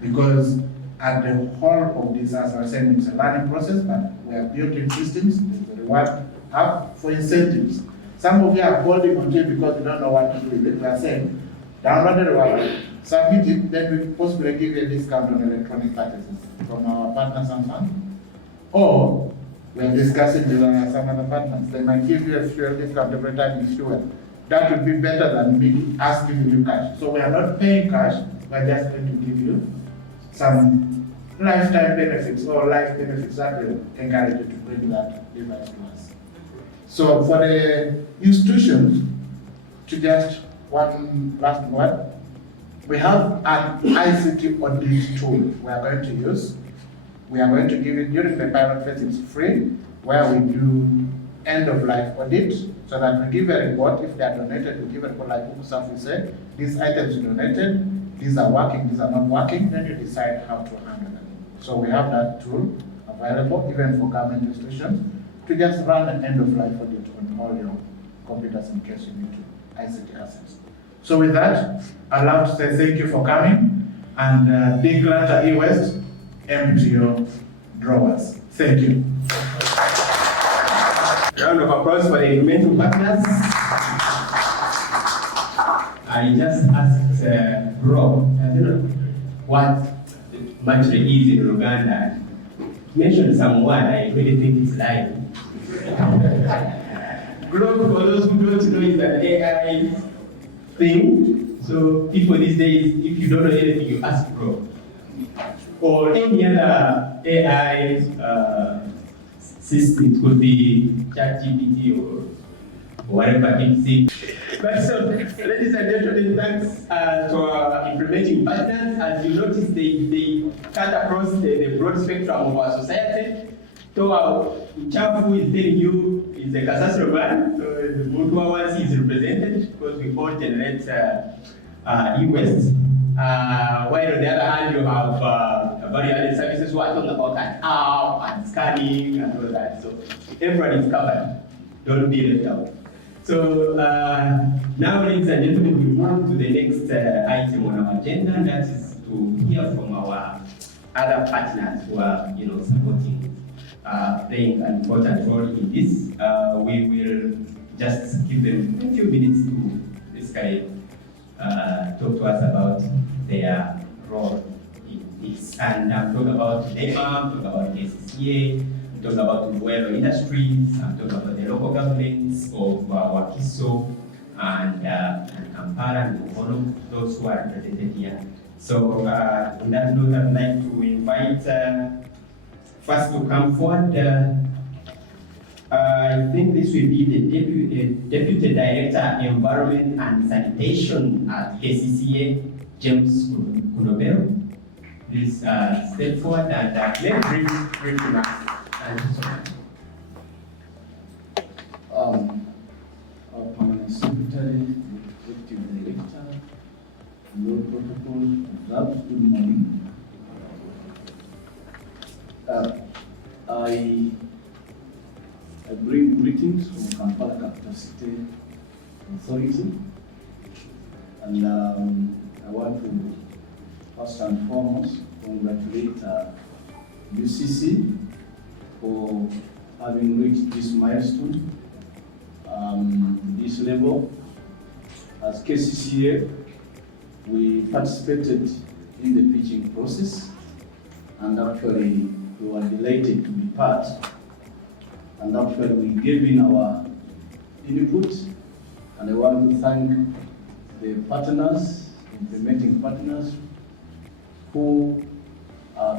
Because at the whole of this, as I was saying, it's a learning process, but we have built-in systems, the reward app for incentives. Some of you are holding on to it because you don't know what to do with it. We are saying, download the reward, submit it, then we possibly give you a discount on electronic purchases from our partners and funds. Or we are discussing with some other partners. They might give you a fuel discount every time you fuel. That would be better than me asking you cash. So we are not paying cash, we are just going to give you some lifetime benefits or life benefits that will encourage you to bring that device to us. So for the institutions, to just one last word, we have an ICT audit tool we are going to use. We are going to give it during the pilot phase, it's free, where we do end-of-life audit, so that we give a report. If they are donated, we give a report like Ukusaf will say, these items donated, these are working, these are not working, then you decide how to handle them. So we have that tool available, even for government institutions, to just run an end-of-life audit on all your computers in case you need to ICT assets. So with that, I'd love to say thank you for coming, and big grant E-Waste, empty your drawers. Thank you. Round of applause for the incremental partners. I just asked Rob, I don't know what material is in Uganda. He mentioned some word I really think is live. Grok, for those who don't know, is an AI thing. So people these days, if you don't know anything, you ask Grok. Or any other AI system, it could be ChatGPT or whatever DeepSeek. But so, ladies and gentlemen, thanks to our implementing partners. As you notice, they cut across the broad spectrum of our society. So Chafu is telling you is a Kasasro man, so the Mutuawasi is represented because we all generate e-waste. While on the other hand, you have value-added services who are talking about an app and scanning and all that. So everyone is covered. Don't be left out. So now, ladies and gentlemen, we move to the next item on our agenda, and that is to hear from our other partners who are, supporting, playing an important role in this. We will just give them a few minutes to basically talk to us about their role in this. And I'm talking about NEMA, I'm talking about KCCA, I'm talking about Rural Industries, I'm talking about the local governments of Wakiso and Kampala and Mukono, those who are represented here. So on that note, I'd like to invite first to come forward. I think this will be the Deputy Director, Environment and Sanitation at KCCA, James Kunobero. Please step forward and let's brief remarks. Thank you so much. Our Permanent Secretary, Executive Director, Law Protocol, observed. Good morning. I bring greetings from Kampala Capital City Authority, and I want to first and foremost congratulate UCC for having reached this milestone, this level. As KCCA, we participated in the pitching process, and actually we were delighted to be part. And actually we gave in our input, and I want to thank the partners, implementing partners, who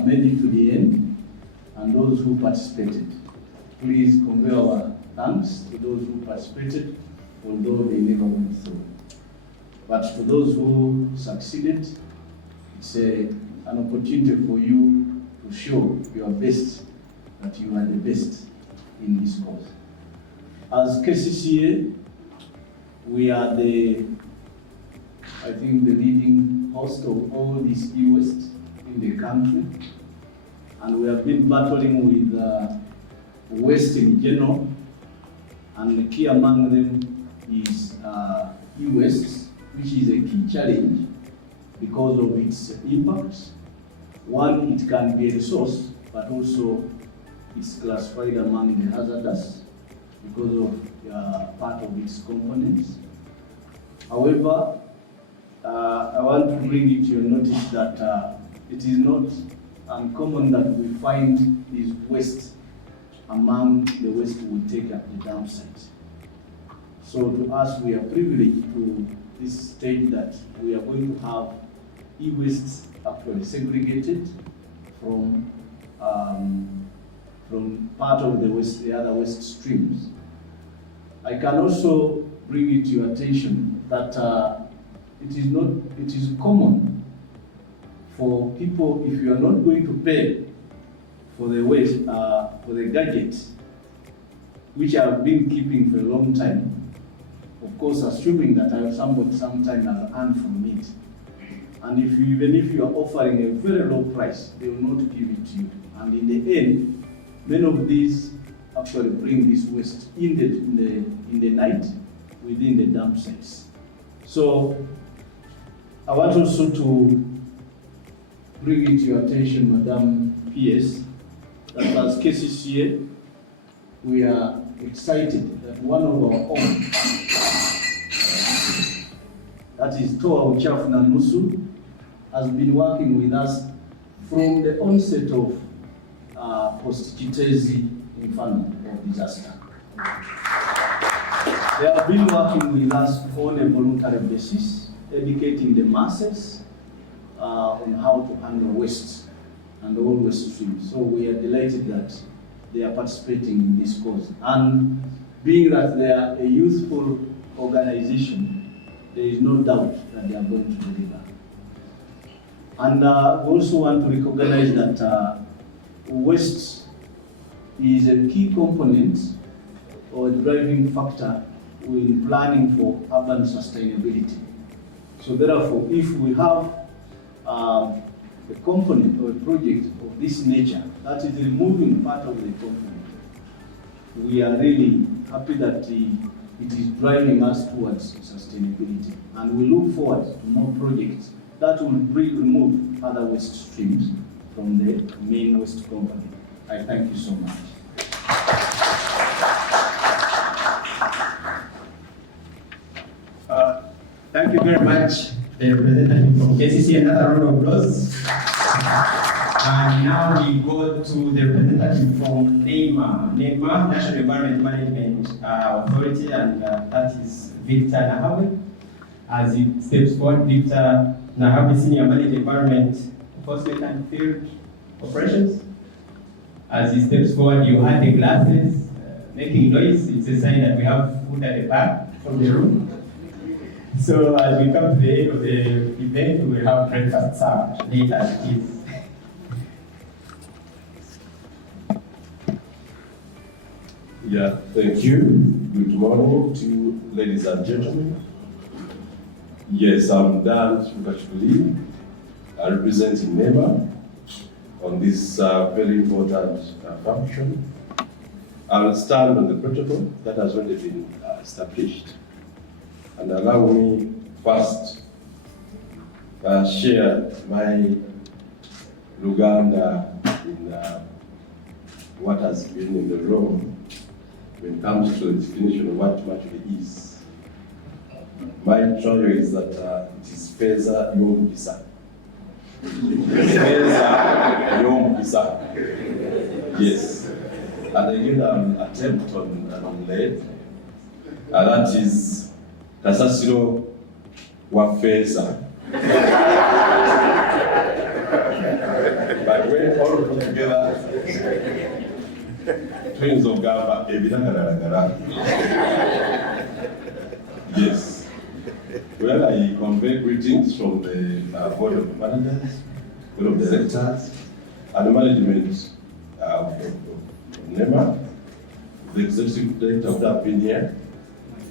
made it to the end, and those who participated. Please convey our thanks to those who participated, although they never went through. But for those who succeeded, it's an opportunity for you to show your best, that you are the best in this course. As KCCA, we are I think, the leading host of all this e-waste in the country. And we have been battling with waste in general, and the key among them is e-waste, which is a key challenge because of its impacts. One, it can be a resource, but also it's classified among the hazardous because of part of its components. However, I want to bring it to your notice that it is not uncommon that we find this waste among the waste we take at the dump site. So to us, we are privileged to this stage that we are going to have e-waste actually segregated from part of the other waste streams. I can also bring it to your attention that it is common for people, if you are not going to pay for the waste, for the gadgets, which I have been keeping for a long time, of course assuming that I have somebody sometime has earned from it. And even if you are offering a very low price, they will not give it to you. And in the end, many of these actually bring this waste in the night within the dump sites. So I want also to bring it to your attention, Madam PS, that as KCCA, we are excited that one of our own, that is Toa Uchafu na Nusu, has been working with us from the onset of post-Kitezi Inferno or disaster. They have been working with us on a voluntary basis, educating the masses on how to handle waste and all waste streams. So we are delighted that they are participating in this cause. And being that they are a youthful organization, there is no doubt that they are going to deliver. And we also want to recognize that waste is a key component or a driving factor in planning for urban sustainability. So therefore, if we have a component or a project of this nature that is removing part of the component, we are really happy that it is driving us towards sustainability. And we look forward to more projects that will remove other waste streams from the main waste component. I thank you so much. Thank you very much, the representative from KCC. Another round of applause. And now we go to the representative from NEMA, National Environment Management Authority, and that is Victor Nahawe. As he steps forward, Victor Nahawe, Senior Manager Environment Enforcement and Field Operations. As he steps forward, you heard the glasses making noise. It's a sign that we have food at the back of the room. So as we come to the end of the event, we will have breakfast served later as it is. Yeah, thank you. Good morning to ladies and gentlemen. Yes, I'm Dan Mukashuli, representing NEMA on this very important function. I'll stand on the protocol that has already been established. And allow me first share my Uganda in what has been in the room when it comes to the definition of what actually is. My choice is that it is Feza Yom Bisa. Feza Yom Bisa. Yes. And again, an attempt on lead. And that is Kasasiro wa Feza. But when all put together, twins of Gamba, yes. Well, I convey greetings from the Board of Managers, Board of Directors, and the management of NEMA. The Executive Director would have been here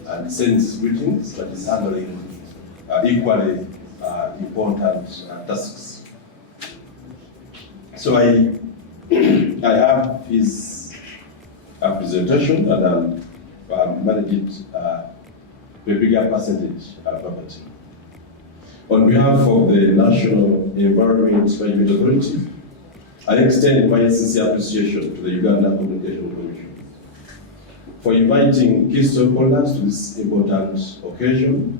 and sends greetings, but is handling equally important tasks. So I have his presentation, and I'll manage it a bigger percentage property. On behalf of the National Environment Management Authority, I extend my sincere appreciation to the Uganda Communication Commission for inviting key stakeholders to this important occasion,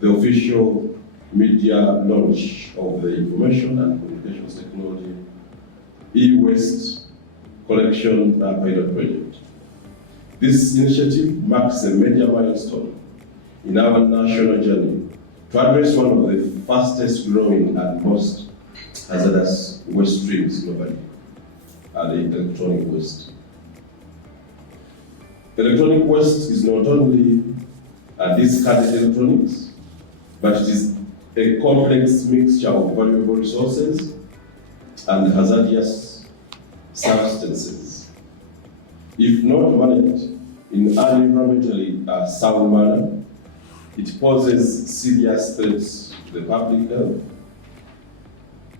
the official media launch of the Information and Communications Technology E-Waste Collection Pilot Project. This initiative marks a major milestone in our national journey to address one of the fastest growing and most hazardous waste streams globally, the electronic waste. Electronic waste is not only discarded electronics, but it is a complex mixture of valuable resources and hazardous substances. If not managed in an environmentally sound manner, it poses serious threats to the public health,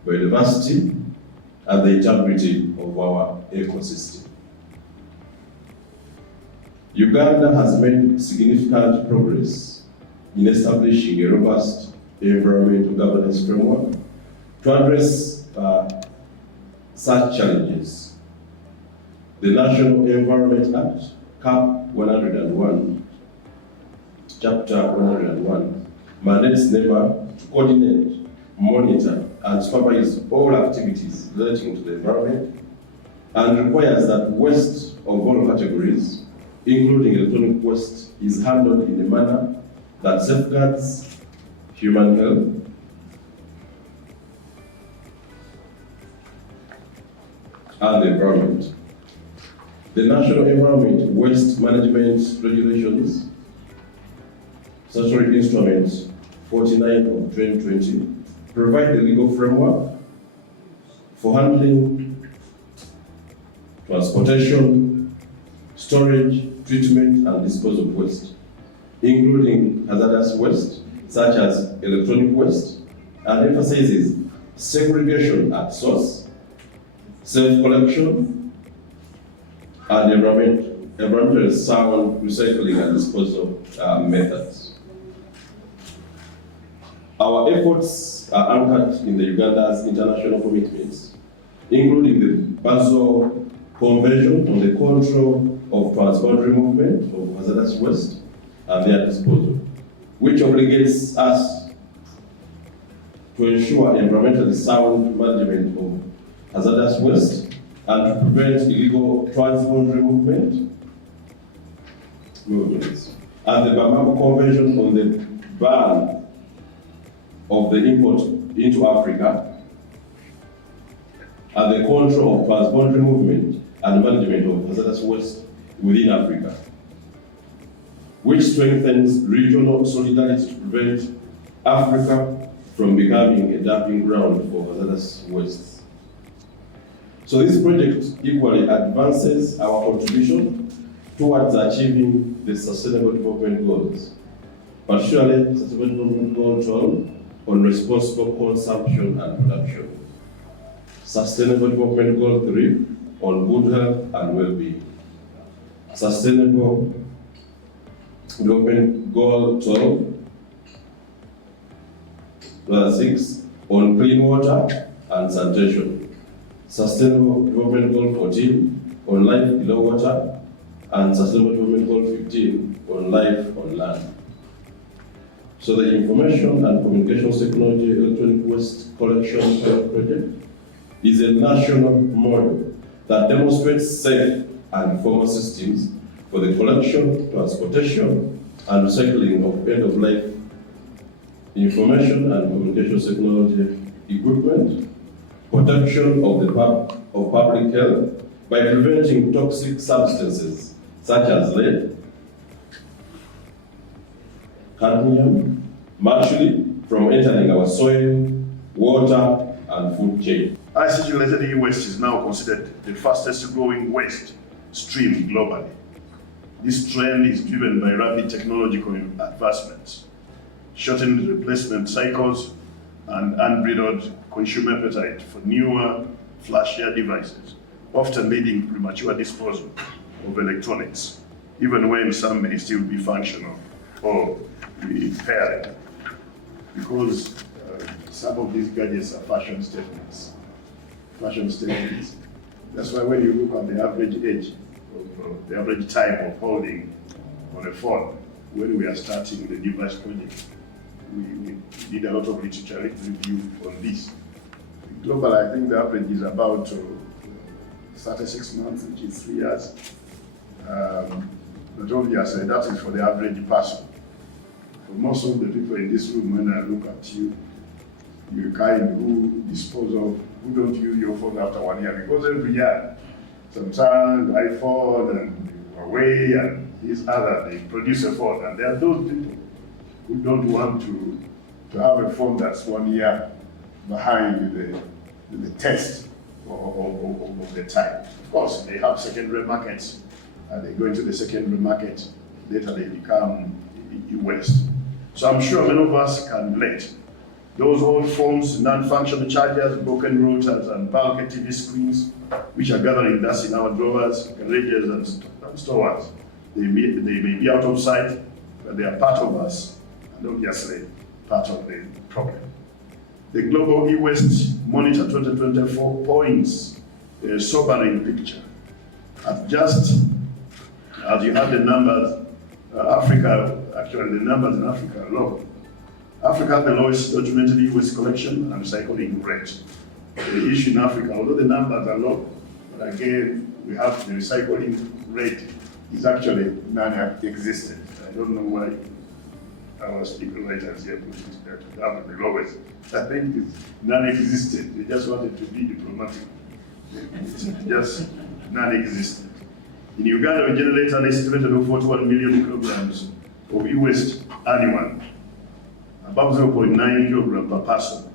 biodiversity, and the integrity of our ecosystem. Uganda has made significant progress in establishing a robust environmental governance framework to address such challenges. The National Environment Act, CAP 101, Chapter 101, mandates NEMA to coordinate, monitor, and supervise all activities relating to the environment, and requires that waste of all categories, including electronic waste, is handled in a manner that safeguards human health, and the environment. The National Environment Waste Management Regulations, Statutory Instrument 49 of 2020, provide the legal framework for handling, transportation, storage, treatment, and disposal of waste, including hazardous waste, such as electronic waste, and emphasizes segregation at source, self-collection, and environmentally sound recycling and disposal methods. Our efforts are anchored in the Uganda's international commitments, including the Basel Convention on the Control of Transboundary Movement of Hazardous Waste and their disposal, which obligates us to ensure environmentally sound management of hazardous waste and to prevent illegal transboundary movements. And the Bamako Convention on the ban of the import into Africa and the control of transboundary movement and management of hazardous waste within Africa, which strengthens regional solidarity to prevent Africa from becoming a dumping ground for hazardous waste. So this project equally advances our contribution towards achieving the Sustainable Development Goals, particularly Sustainable Development Goal 12 on responsible consumption and production, Sustainable Development Goal 3 on good health and well-being, Sustainable Development Goal 6 on clean water and sanitation, Sustainable Development Goal 14 on life below water, and Sustainable Development Goal 15 on life on land. So the Information and Communications Technology Electronic Waste Collection Project is a national model that demonstrates safe and formal systems for the collection, transportation, and recycling of end-of-life information and communications technology equipment, protection of public health by preventing toxic substances such as lead, cadmium, mercury from entering our soil, water, and food chain. ICT-related e-waste is now considered the fastest growing waste stream globally. This trend is driven by rapid technological advancements, shortened replacement cycles, and unbridled consumer appetite for newer, flashier devices, often leading to premature disposal of electronics, even when some may still be functional or repaired, because some of these gadgets are fashion statements. That's why when you look at the average age, the average time of holding on a phone, when we are starting the device project, we did a lot of literature review on this. Globally, I think the average is about 36 months, which is 3 years. But obviously, that is for the average person. For most of the people in this room, when I look at you, you kind who dispose of, who don't use your phone after 1 year, because every year, Samsung, iPhone, and Huawei, and these other, they produce a phone, and there are those people who don't want to have a phone that's 1 year behind the test of the time. Of course, they have secondary markets, and they go into the secondary market, later they become e-waste. So I'm sure many of us can relate. Those old phones, non-functional chargers, broken routers, and bulky TV screens, which are gathering dust in our drawers, garages, and stores. They may be out of sight, but they are part of us, and obviously part of the problem. The Global E-Waste Monitor 2024 points a sobering picture. Just as you have the numbers, Africa, actually the numbers in Africa are low. Africa has the lowest documented e-waste collection and recycling rate. The issue in Africa, although the numbers are low, but again, we have the recycling rate is actually non-existent. I don't know why our speaker writers here put it down the lowest. I think it's non-existent. They just wanted to be diplomatic. It's just non-existent. In Uganda, we generate an estimated of 41 million kilograms of e-waste annually, about 0.9 kilogram per person.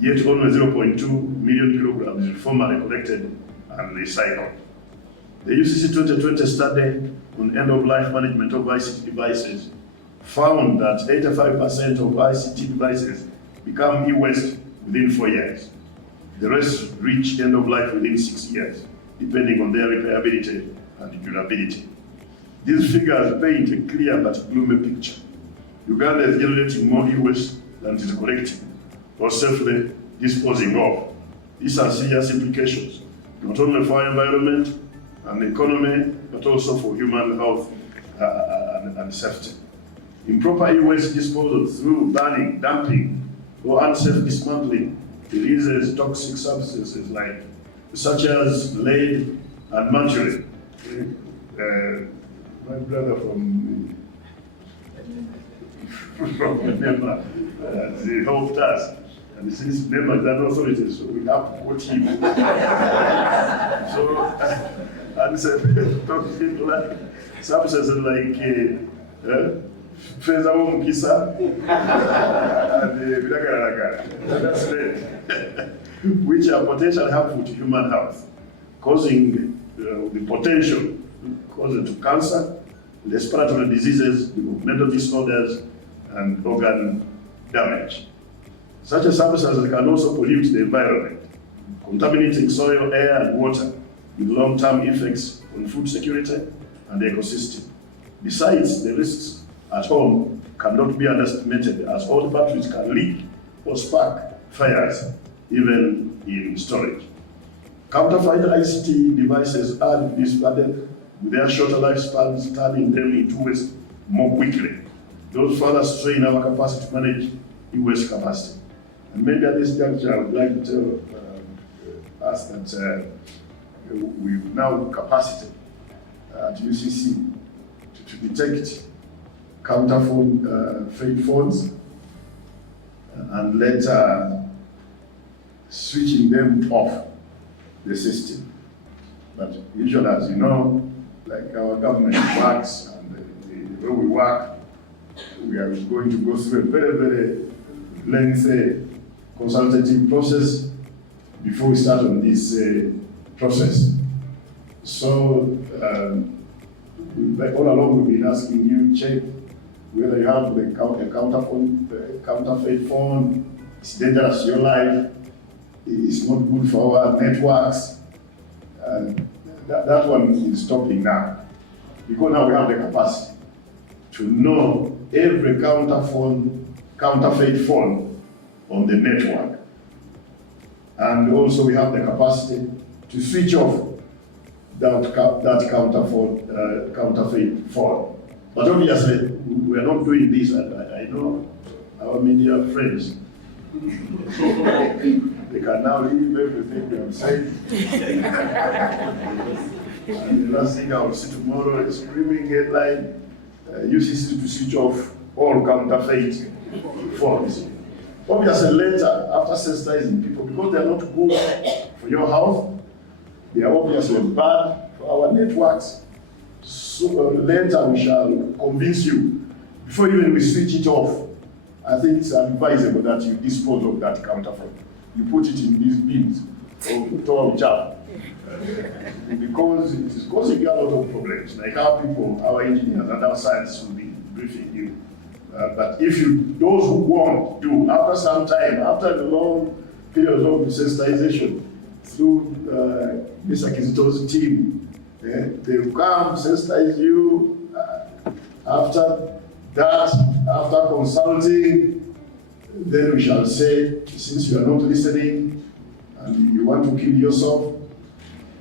Yet only 0.2 million kilograms is formally collected and recycled. The UCC 2020 study on end-of-life management of ICT devices found that 85% of ICT devices become e-waste within 4 years. The rest reach end of life within 6 years, depending on their repairability and durability. These figures paint a clear but gloomy picture. Uganda is generating more e-waste than it is collecting or safely disposing of. These are serious implications, not only for our environment and the economy, but also for human health and safety. Improper e-waste disposal through burning, dumping, or unsafe dismantling releases toxic substances such as lead and mercury. My brother from Myanmar, he helped us. And since members are authorities, so we have to quote him. So, and toxic substances like Feza Mukisa and that's lead, which are potentially harmful to human health, causing the potential causing to cancer, respiratory diseases, developmental disorders, and organ damage. Such a substances can also pollute the environment, contaminating soil, air, and water, with long-term effects on food security and the ecosystem. Besides, the risks at home cannot be underestimated, as old batteries can leak or spark fires, even in storage. Counterfeit ICT devices add this burden, with their shorter lifespans turning them into waste more quickly. Those further strain our capacity to manage e-waste capacity. And maybe at this juncture, I would like to ask that we've now capacity at UCC to detect counterfeit phones and later switching them off the system. But usually, as you know, like our government works and the way we work, we are going to go through a very, very lengthy consultative process before we start on this process. So, all along we've been asking you, check whether you have a counterfeit phone. It's dangerous to your life. It's not good for our networks. That one is stopping now. Because now we have the capacity to know every counterfeit phone on the network. And also we have the capacity to switch off that counterfeit phone. But obviously, we are not doing this, and I know our media friends. They can now leave everything we have said. And the last thing I will see tomorrow is screaming headline, UCC to switch off all counterfeit phones. Obviously later, after sensitizing people, because they are not good for your health, they are obviously bad for our networks. So later we shall convince you, before even we switch it off, I think it's advisable that you dispose of that counterfeit. You put it in these bins or throw it out. Because it is causing a lot of problems, like our people, our engineers and our scientists will be briefing you. But if those who won't do, after some time, after the long period of sensitization, through Mr. Kizito's team, they will come, sensitize you. After that, after consulting, then we shall say, since you are not listening and you want to kill yourself,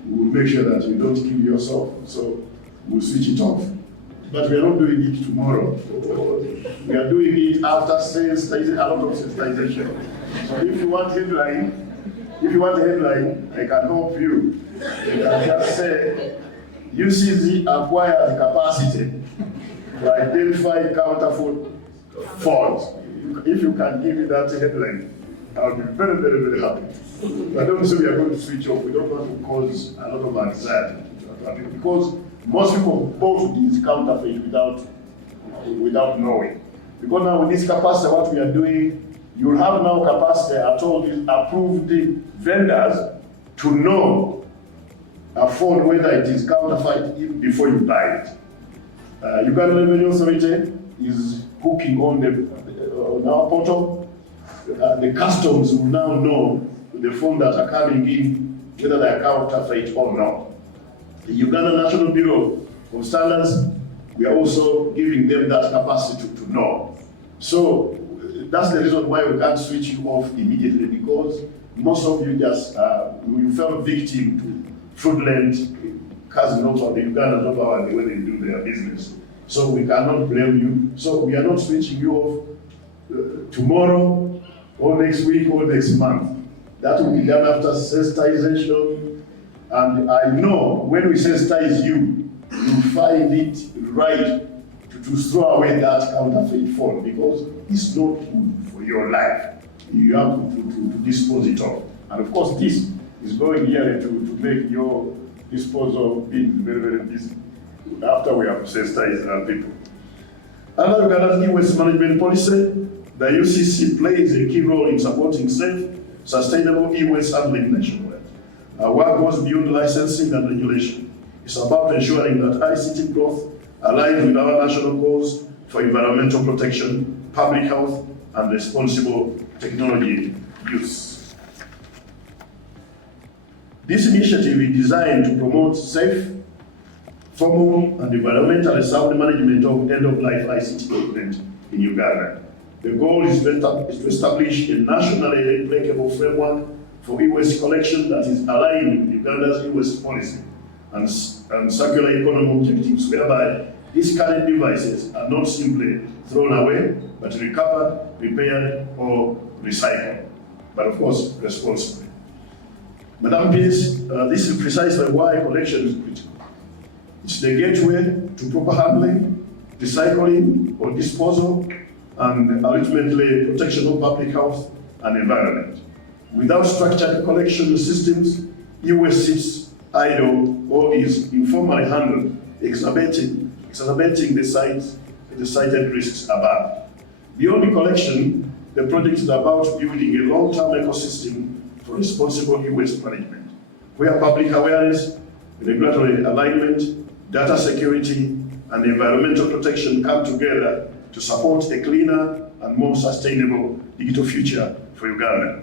we will make sure that you don't kill yourself, so we'll switch it off. But we are not doing it tomorrow. We are doing it after sensitization, a lot of sensitization. So if you want headline, I can help you. You can just say, UCC acquires capacity to identify counterfeit phones. If you can give me that headline, I'll be very, very, very happy. But don't say we are going to switch off. We don't want to cause a lot of anxiety because most people bought these counterfeit without knowing. Because now with this capacity, what we are doing, you will have now capacity at all these approved vendors to know a phone whether it is counterfeit even before you buy it. Uganda Revenue Authority is hooking on our portal. The customs will now know the phones that are coming in, whether they are counterfeit or not. The Uganda National Bureau of Standards, we are also giving them that capacity to know. So that's the reason why we can't switch you off immediately, because most of you just you fell victim to fraudulent cousin of the Uganda when they do their business. So we cannot blame you. So we are not switching you off tomorrow or next week or next month. That will be done after sensitization. And I know when we sensitize you, you find it right to throw away that counterfeit phone because it's not good for your life. You have to dispose it of. And of course, this is going here to make your disposal being very, very busy after we have sensitized our people. Under Uganda's e-waste management policy, the UCC plays a key role in supporting safe, sustainable e-waste handling nationwide. Our work goes beyond licensing and regulation. It's about ensuring that ICT growth aligns with our national goals for environmental protection, public health, and responsible technology use. This initiative is designed to promote safe, formal, and environmentally sound management of end-of-life ICT equipment in Uganda. The goal is to establish a nationally applicable framework for e-waste collection that is aligned with Uganda's e-waste policy and circular economy objectives, whereby these current devices are not simply thrown away, but recovered, repaired, or recycled, but of course, responsibly. Madam Peace, this is precisely why collection is critical. It's the gateway to proper handling, recycling, or disposal, and ultimately protection of public health and environment. Without structured collection systems, e-waste sits idle or is informally handled, exacerbating the the cited risks above. Beyond the collection, the project is about building a long-term ecosystem for responsible e-waste management, where public awareness, regulatory alignment, data security, and environmental protection come together to support a cleaner and more sustainable digital future for Uganda.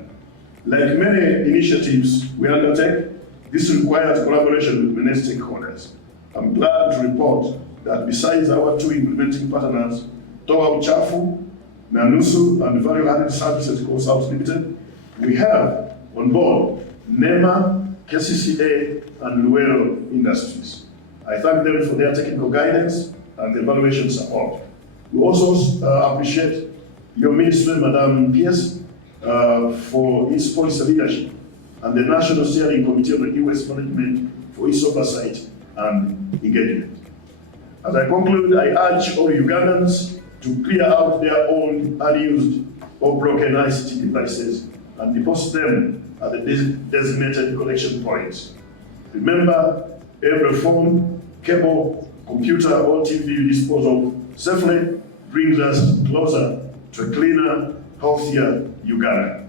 Like many initiatives we undertake, this requires collaboration with many stakeholders. I'm glad to report that besides our two implementing partners, Towa Uchafu, Nanusu, and Value Added Services Co. South Limited, we have on board NEMA, KCCA, and Luero Industries. I thank them for their technical guidance and evaluation support. We also appreciate your ministry, Madam Pierce, for its policy leadership, and the National Steering Committee on E-Waste Management for its oversight and engagement. As I conclude, I urge all Ugandans to clear out their own unused or broken ICT devices and deposit them at the designated collection points. Remember, every phone, cable, computer, or TV you dispose of safely brings us closer to a cleaner, healthier Uganda.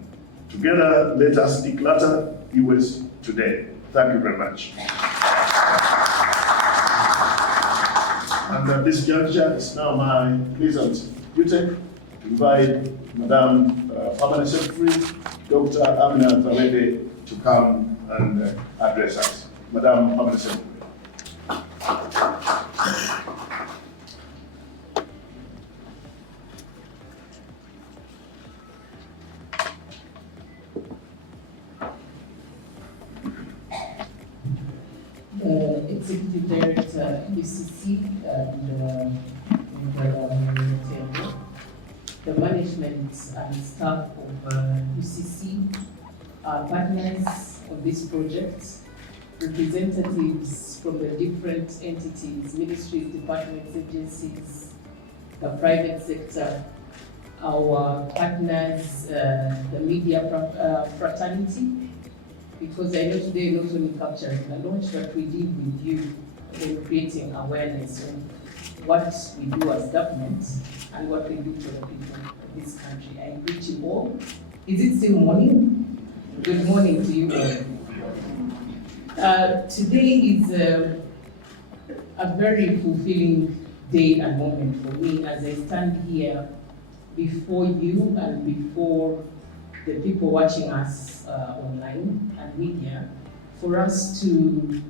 Together, let us declutter e-waste today. Thank you very much. And at this juncture, it's now my pleasant duty to invite Madam Permanent Secretary, Dr. Amina Tawede, to come and address us. Madam Permanent Secretary. Executive Director, UCC, and the management and staff of UCC, are partners of this project, representatives from the different entities, ministries, departments, agencies, the private sector, our partners, the media fraternity, because I know today not only capturing the launch, but we did with you in creating awareness on what we do as government and what we do for the people of this country. I greet you all. Is it still morning? Good morning to you all. Today is a very fulfilling day and moment for me as I stand here before you and before the people watching us online and media, for us to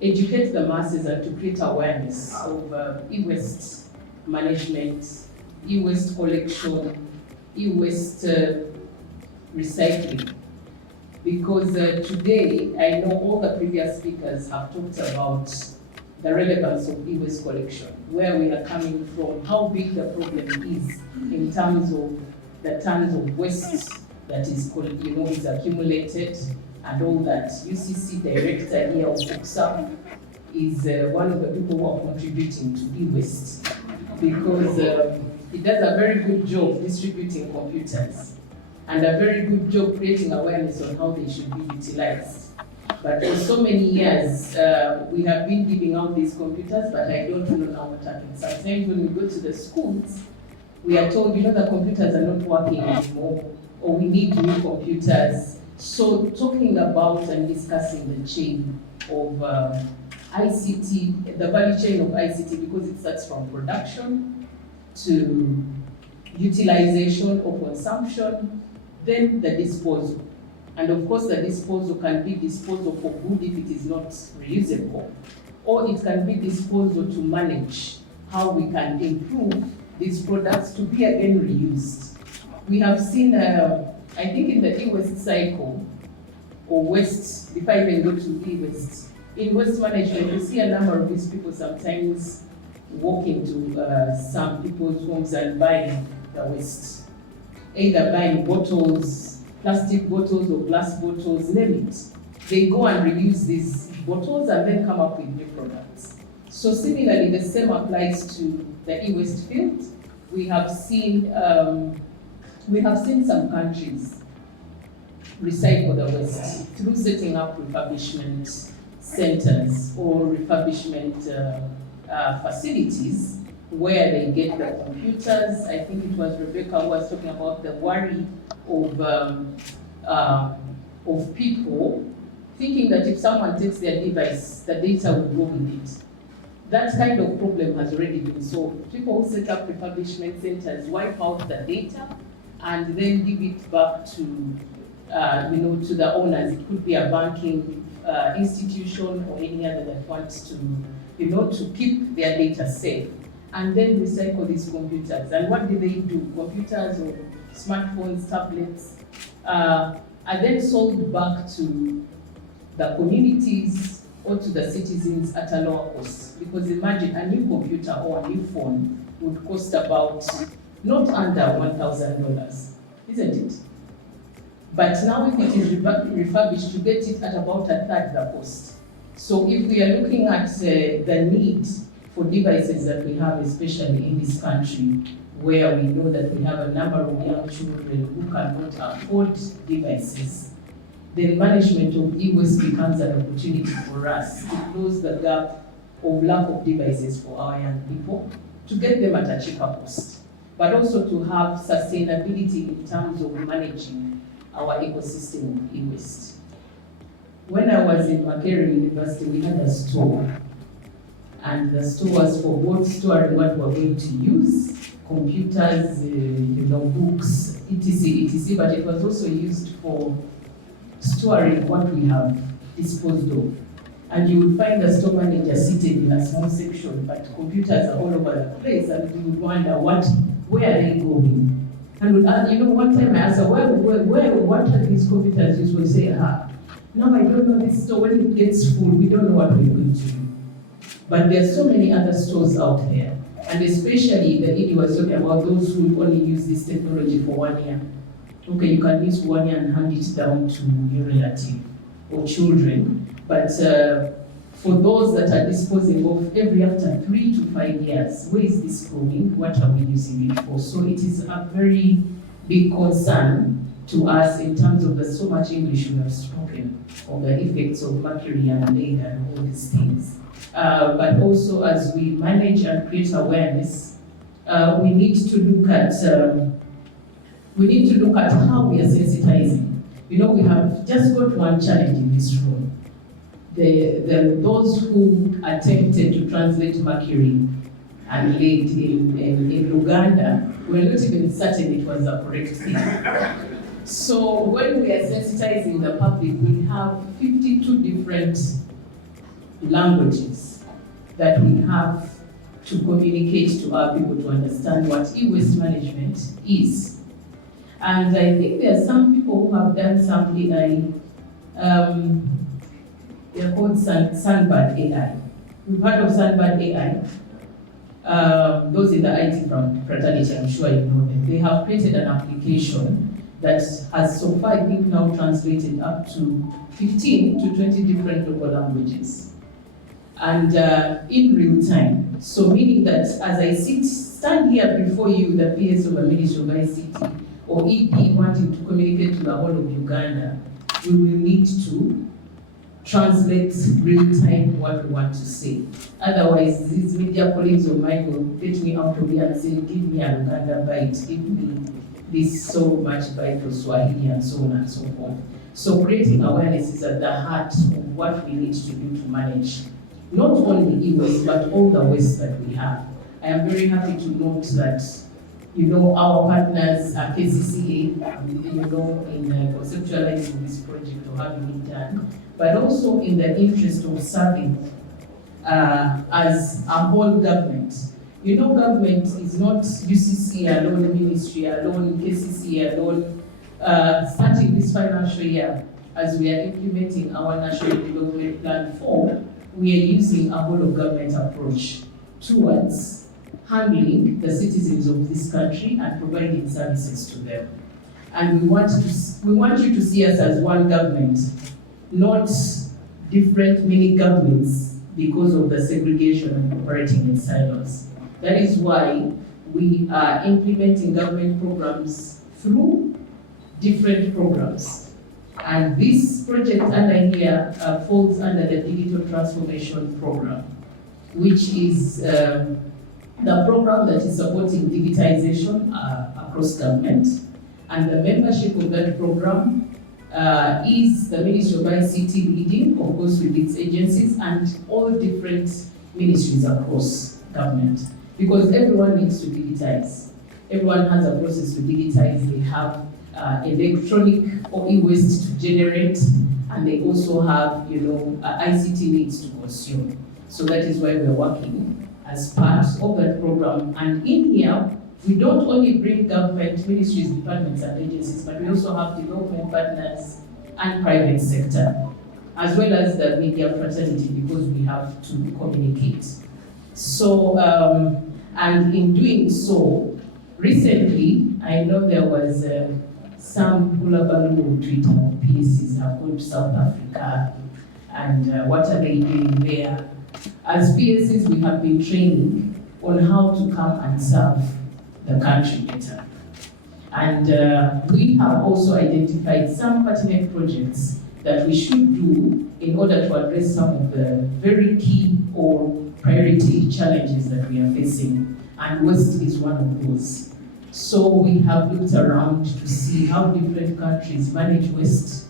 educate the masses and to create awareness of e-waste management, e-waste collection, e-waste recycling. Because today, I know all the previous speakers have talked about the relevance of e-waste collection, where we are coming from, how big the problem is in terms of the tons of waste that is, is accumulated, and all that. UCC director here of UCSA is one of the people who are contributing to e-waste, because he does a very good job distributing computers and a very good job creating awareness on how they should be utilized. But for so many years, we have been giving out these computers, but I don't know now what happens. Sometimes when we go to the schools, we are told, the computers are not working anymore, or we need new computers. So talking about and discussing the chain of ICT, the value chain of ICT, because it starts from production to utilization or consumption, then the disposal. And of course, the disposal can be disposal for good if it is not reusable, or it can be disposal to manage how we can improve these products to be again reused. We have seen, I think in the e-waste cycle, or waste, if I even go to e-waste, in waste management, you see a number of these people sometimes walk into some people's homes and buying the waste. Either buying bottles, plastic bottles or glass bottles, name it. They go and reuse these bottles and then come up with new products. So similarly, the same applies to the e-waste field. We have seen some countries recycle the waste through setting up refurbishment centers or refurbishment facilities where they get the computers. I think it was Rebecca who was talking about the worry of people thinking that if someone takes their device, the data will go with it. That kind of problem has already been solved. People who set up refurbishment centers wipe out the data and then give it back to, to the owners. It could be a banking institution or any other that wants to, to keep their data safe. And then recycle these computers. And what do? Computers or smartphones, tablets, are then sold back to the communities or to the citizens at a lower cost. Because imagine a new computer or a new phone would cost about not under $1,000, isn't it? But now if it is refurbished, you get it at about a third the cost. So if we are looking at the need for devices that we have, especially in this country, where we know that we have a number of young children who cannot afford devices, then management of e-waste becomes an opportunity for us to close the gap of lack of devices for our young people, to get them at a cheaper cost, but also to have sustainability in terms of managing our ecosystem of e-waste. When I was in Makerere University, we had a store, and the store was for both storing what we're going to use, computers, books, etc., but it was also used for storing what we have disposed of. And you would find the store manager seated in a small section, but computers are all over the place, and you would wonder where are they going? And one time I asked her, what are these computers used for? Say, no, I don't know this store. When it gets full, we don't know what we're going to do. But there are so many other stores out there, and especially the lady was talking about those who only use this technology for 1 year. Okay, you can use 1 year and hand it down to your relative or children, but for those that are disposing of every after 3 to 5 years, where is this going? What are we using it for? So it is a very big concern to us in terms of the so much English we have spoken of the effects of mercury and lead and all these things. But also as we manage and create awareness, we need to look at how we are sensitizing. We have just got one challenge in this room. Those who attempted to translate mercury and lead in Uganda were not even certain it was the correct thing. So when we are sensitizing the public, we have 52 different languages that we have to communicate to our people to understand what e-waste management is. And I think there are some people who have done some AI, they're called Sunbird AI. We've heard of Sunbird AI. Those in the IT fraternity, I'm sure you know them. They have created an application that has so far, I think, now translated up to 15 to 20 different local languages. And in real time. So meaning that as I stand here before you, the PS of the Ministry of ICT, or EP wanting to communicate to the whole of Uganda, we will need to translate real time what we want to say. Otherwise, these media colleagues of mine will get me out of here and say, give me a Uganda bite, give me this so much bite of Swahili and so on and so forth. So creating awareness is at the heart of what we need to do to manage not only e-waste, but all the waste that we have. I am very happy to note that our partners are KCCA, in conceptualizing this project or having it done, but also in the interest of serving as a whole government. Government is not UCC alone, ministry alone, KCC alone. Starting this financial year, as we are implementing our National Development Plan 4, we are using a whole of government approach towards handling the citizens of this country and providing services to them. And we want you to see us as one government, not different mini governments because of the segregation and operating in silos. That is why we are implementing government programs through different programs. And this project under here falls under the Digital Transformation Program, which is the program that is supporting digitization across government, and the membership of that program is the Ministry of ICT leading, of course, with its agencies and all different ministries across government, because everyone needs to digitize. Everyone has a process to digitize. They have electronic or e-waste to generate, and they also have, ICT needs to consume. So that is why we're working as part of that program. And in here, we don't only bring government, ministries, departments, and agencies, but we also have development partners and private sector, as well as the media fraternity, because we have to communicate. So, and in doing so, recently, I know there was some Pulabalu on Twitter, PSCs have gone to South Africa, and what are they doing there? As PSCs, we have been training on how to come and serve the country better. And we have also identified some pertinent projects that we should do in order to address some of the very key or priority challenges that we are facing. And waste is one of those. So we have looked around to see how different countries manage waste.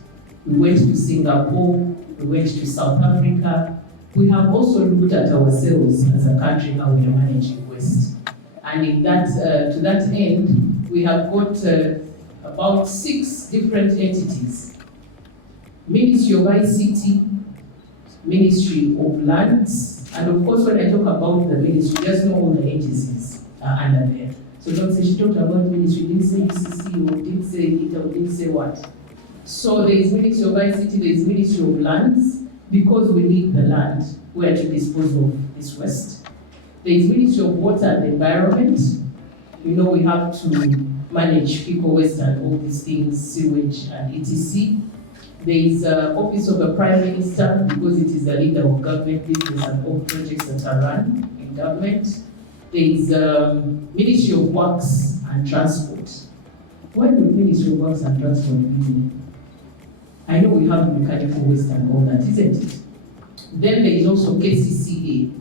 We went to Singapore, we went to South Africa. We have also looked at ourselves as a country, how we are managing waste. And in that, to that end, we have got about 6 different entities. Ministry of ICT, Ministry of Lands, and of course when I talk about the ministry, just know all the agencies are under there. So don't say she talked about ministry, didn't say UCC, or didn't say it, or didn't say what. So there is Ministry of ICT, there is Ministry of Lands, because we need the land where to dispose of this waste. There is Ministry of Water and Environment. We have to manage fecal waste and all these things, sewage and etc. There is Office of the Prime Minister, because it is the leader of government business and all projects that are run in government. There is Ministry of Works and Transport. Why would Ministry of Works and Transport be? I know we have mechanical waste and all that, isn't it? Then there is also KCCA,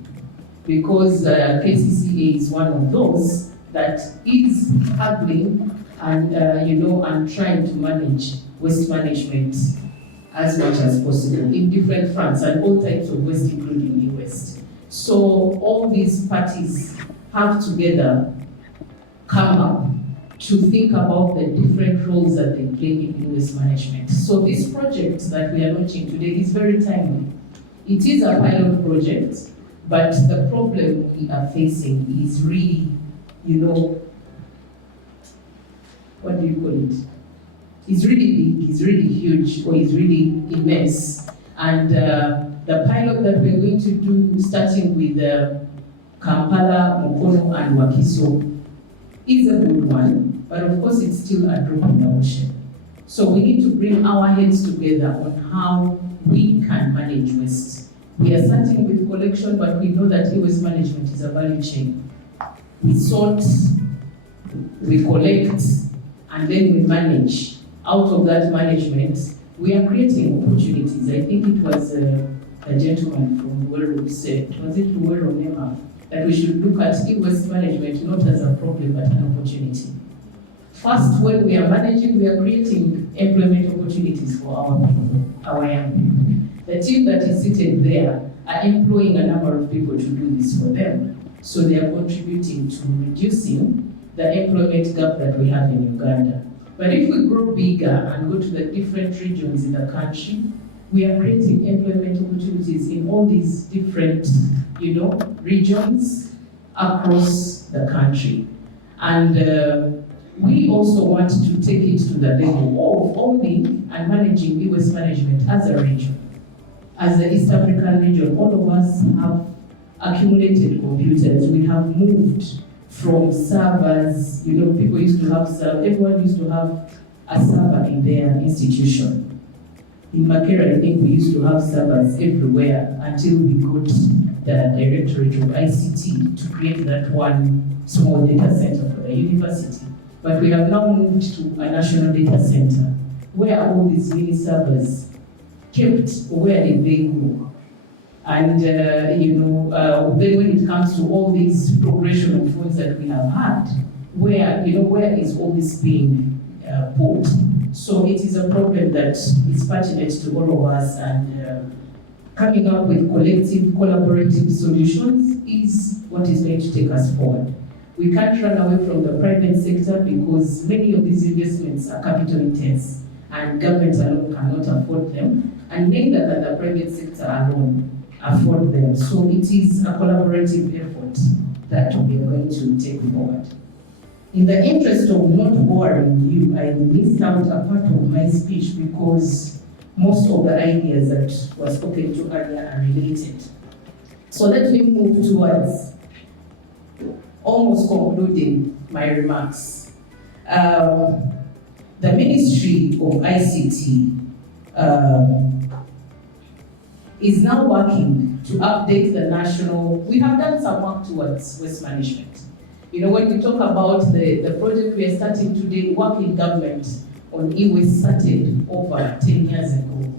because KCCA is one of those that is handling and and trying to manage waste management as much as possible in different fronts and all types of waste, including e-waste. So all these parties have together come up to think about the different roles that they play in e-waste management. So this project that we are launching today is very timely. It is a pilot project, but the problem we are facing is really, what do you call it? It's really big, it's really huge, or it's really immense. And the pilot that we're going to do, starting with Kampala, Mukono, and Wakiso, is a good one, but of course it's still a drop in the ocean. So we need to bring our heads together on how we can manage waste. We are starting with collection, but we know that e-waste management is a value chain. We sort, we collect, and then we manage. Out of that management, we are creating opportunities. I think it was a gentleman from Luweero said, was it Luweero Nema, that we should look at e-waste management not as a problem, but an opportunity. First, when we are managing, we are creating employment opportunities for our people, our young people. The team that is seated there are employing a number of people to do this for them. So they are contributing to reducing the employment gap that we have in Uganda. But if we grow bigger and go to the different regions in the country, we are creating employment opportunities in all these different, regions across the country. And we also want to take it to the level of owning and managing e-waste management as a region. As the East African region, all of us have accumulated computers. We have moved from servers, people used to have everyone used to have a server in their institution. In Makera, I think we used to have servers everywhere until we got the Directorate of ICT to create that one small data center for the university. But we have now moved to a national data center where all these mini servers kept, where did they go? And, then when it comes to all these progression of funds that we have had, where is all this being put? So it is a problem that is pertinent to all of us, and coming up with collective, collaborative solutions is what is going to take us forward. We can't run away from the private sector because many of these investments are capital intense, and government alone cannot afford them, and neither can the private sector alone afford them. So it is a collaborative effort that we are going to take forward. In the interest of not boring you, I missed out a part of my speech because most of the ideas that were spoken to earlier are related. So let me move towards almost concluding my remarks. The Ministry of ICT is now working to update the national. We have done some work towards waste management. When we talk about the project we are starting today, work in government on e-waste started over 10 years ago.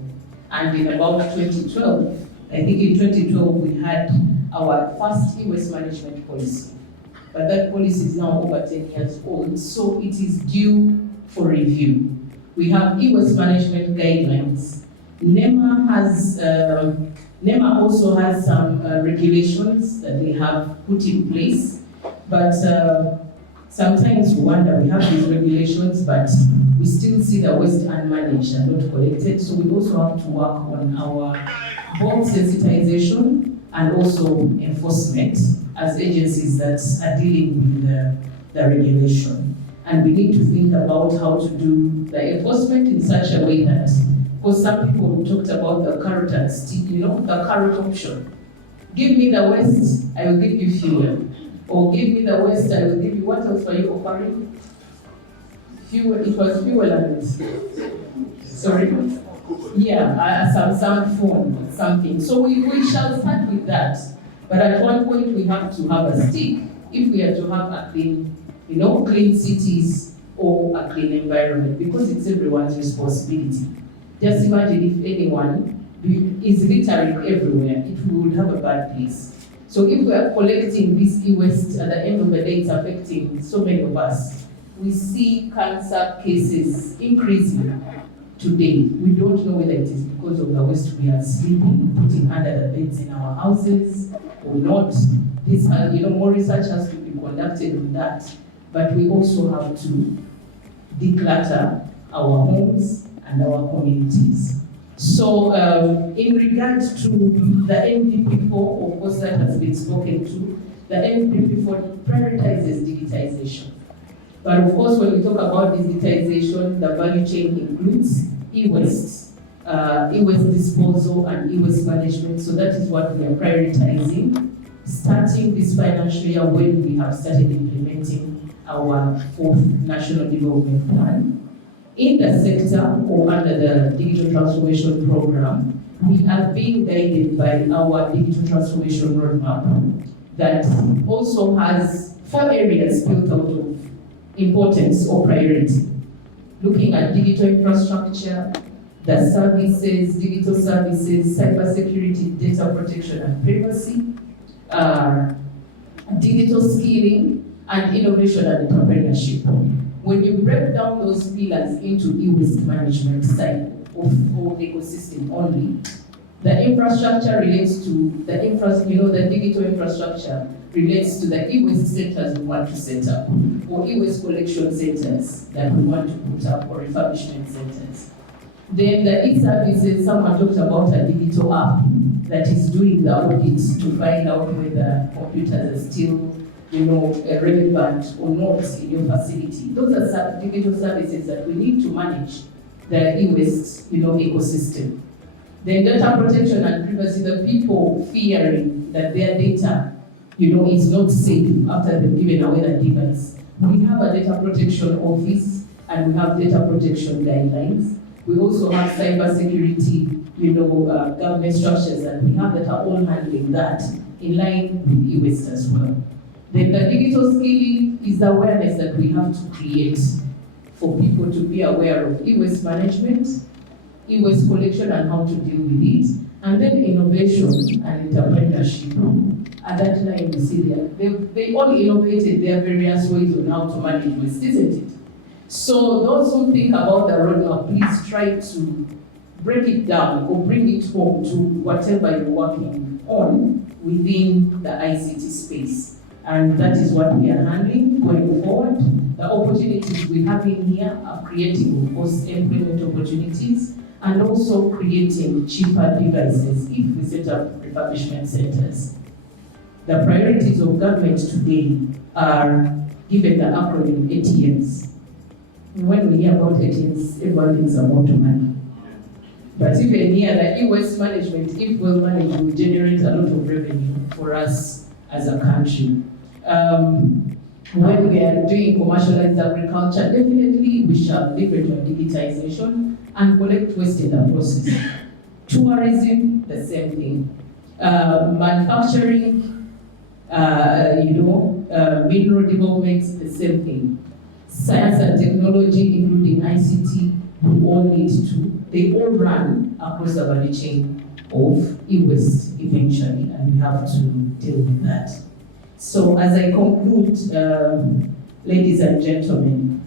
And in about 2012, I think in 2012 we had our first e-waste management policy. But that policy is now over 10 years old, so it is due for review. We have e-waste management guidelines. NEMA also has some regulations that they have put in place. But sometimes we wonder, we have these regulations, but we still see the waste unmanaged and not collected. So we also have to work on our both sensitization and also enforcement as agencies that are dealing with the regulation. And we need to think about how to do the enforcement in such a way that, because some people talked about the carrot and stick, the carrot option. Give me the waste, I will give you fuel. Or give me the waste, I will give you, what else were you offering? Fuel, it was fuel and, sorry? Yeah, some phone, something. So we shall start with that. But at one point we have to have a stick if we are to have a clean, clean cities or a clean environment, because it's everyone's responsibility. Just imagine if anyone is littering everywhere, it would have a bad place. So if we are collecting this e-waste, at the end of the day, it's affecting so many of us. We see cancer cases increasing today. We don't know whether it is because of the waste we are sleeping, putting under the beds in our houses, or not. This, more research has to be conducted on that. But we also have to declutter our homes and our communities. So in regards to the NDP4, of course that has been spoken to, the NDP4 prioritizes digitization. But of course when we talk about digitization, the value chain includes e-waste, e-waste disposal and e-waste management. So that is what we are prioritizing, starting this financial year when we have started implementing our 4th National Development Plan. In the sector or under the Digital Transformation Program, we are being guided by our Digital Transformation Roadmap that also has 4 areas built out of importance or priority. Looking at digital infrastructure, the services, digital services, cybersecurity, data protection and privacy, digital skilling, and innovation and entrepreneurship. When you break down those pillars into e-waste management side of ecosystem only, the infrastructure relates to the the digital infrastructure relates to the e-waste centers we want to set up, or e-waste collection centers that we want to put up, or refurbishment centers. Then the e-services, someone talked about a digital app that is doing the audits to find out whether computers are still relevant or not in your facility. Those are digital services that we need to manage the e-waste ecosystem. Then data protection and privacy, the people fearing that their data is not safe after they've given away the device. We have a data protection office and we have data protection guidelines. We also have cybersecurity government structures that we have that are all handling that in line with e-waste as well. Then the digital skilling is the awareness that we have to create for people to be aware of e-waste management, e-waste collection and how to deal with it, And then innovation and entrepreneurship. At that time, you see they all innovated their various ways on how to manage waste, isn't it? So those who think about the roadmap, please try to break it down or bring it home to whatever you're working on within the ICT space. And that is what we are handling going forward. The opportunities we have in here are creating, of course, employment opportunities and also creating cheaper devices if we set up refurbishment centers. The priorities of government today are given the acronym ATMs. When we hear about ATMs, everyone thinks about money. But even here, the e-waste management, if well managed, will generate a lot of revenue for us as a country. When we are doing commercialized agriculture, definitely we shall leverage on digitization and collect waste in the process. Tourism, the same thing. Manufacturing, mineral development, the same thing. Science and technology, including ICT, we all need to. They all run across the value chain of e-waste eventually, and we have to deal with that. So as I conclude, ladies and gentlemen,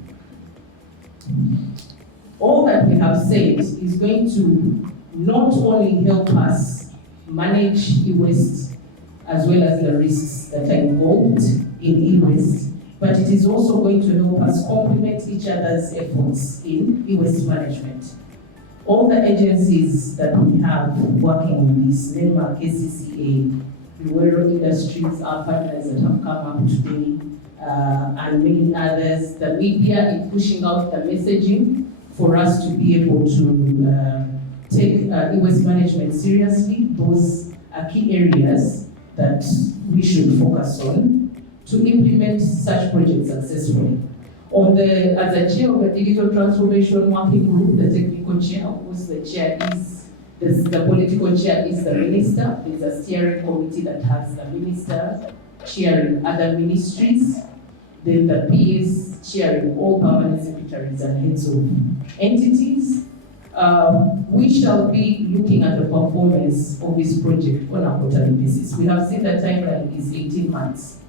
all that we have said is going to not only help us manage e-waste as well as the risks that are involved in e-waste, but it is also going to help us complement each other's efforts in e-waste management. All the agencies that we have working on this, NEMA, KCCA, Luero Industries, our partners that have come up today, and many others, the media in pushing out the messaging for us to be able to take e-waste management seriously. Those are key areas that we should focus on to implement such projects successfully. As a chair of the Digital Transformation Working Group, the technical chair, of course the chair is, the political chair is the minister. There's a steering committee that has the minister chairing other ministries. Then the PS chairing all permanent secretaries and heads of entities. We shall be looking at the performance of this project on a quarterly basis. We have seen the timeline is 18 months,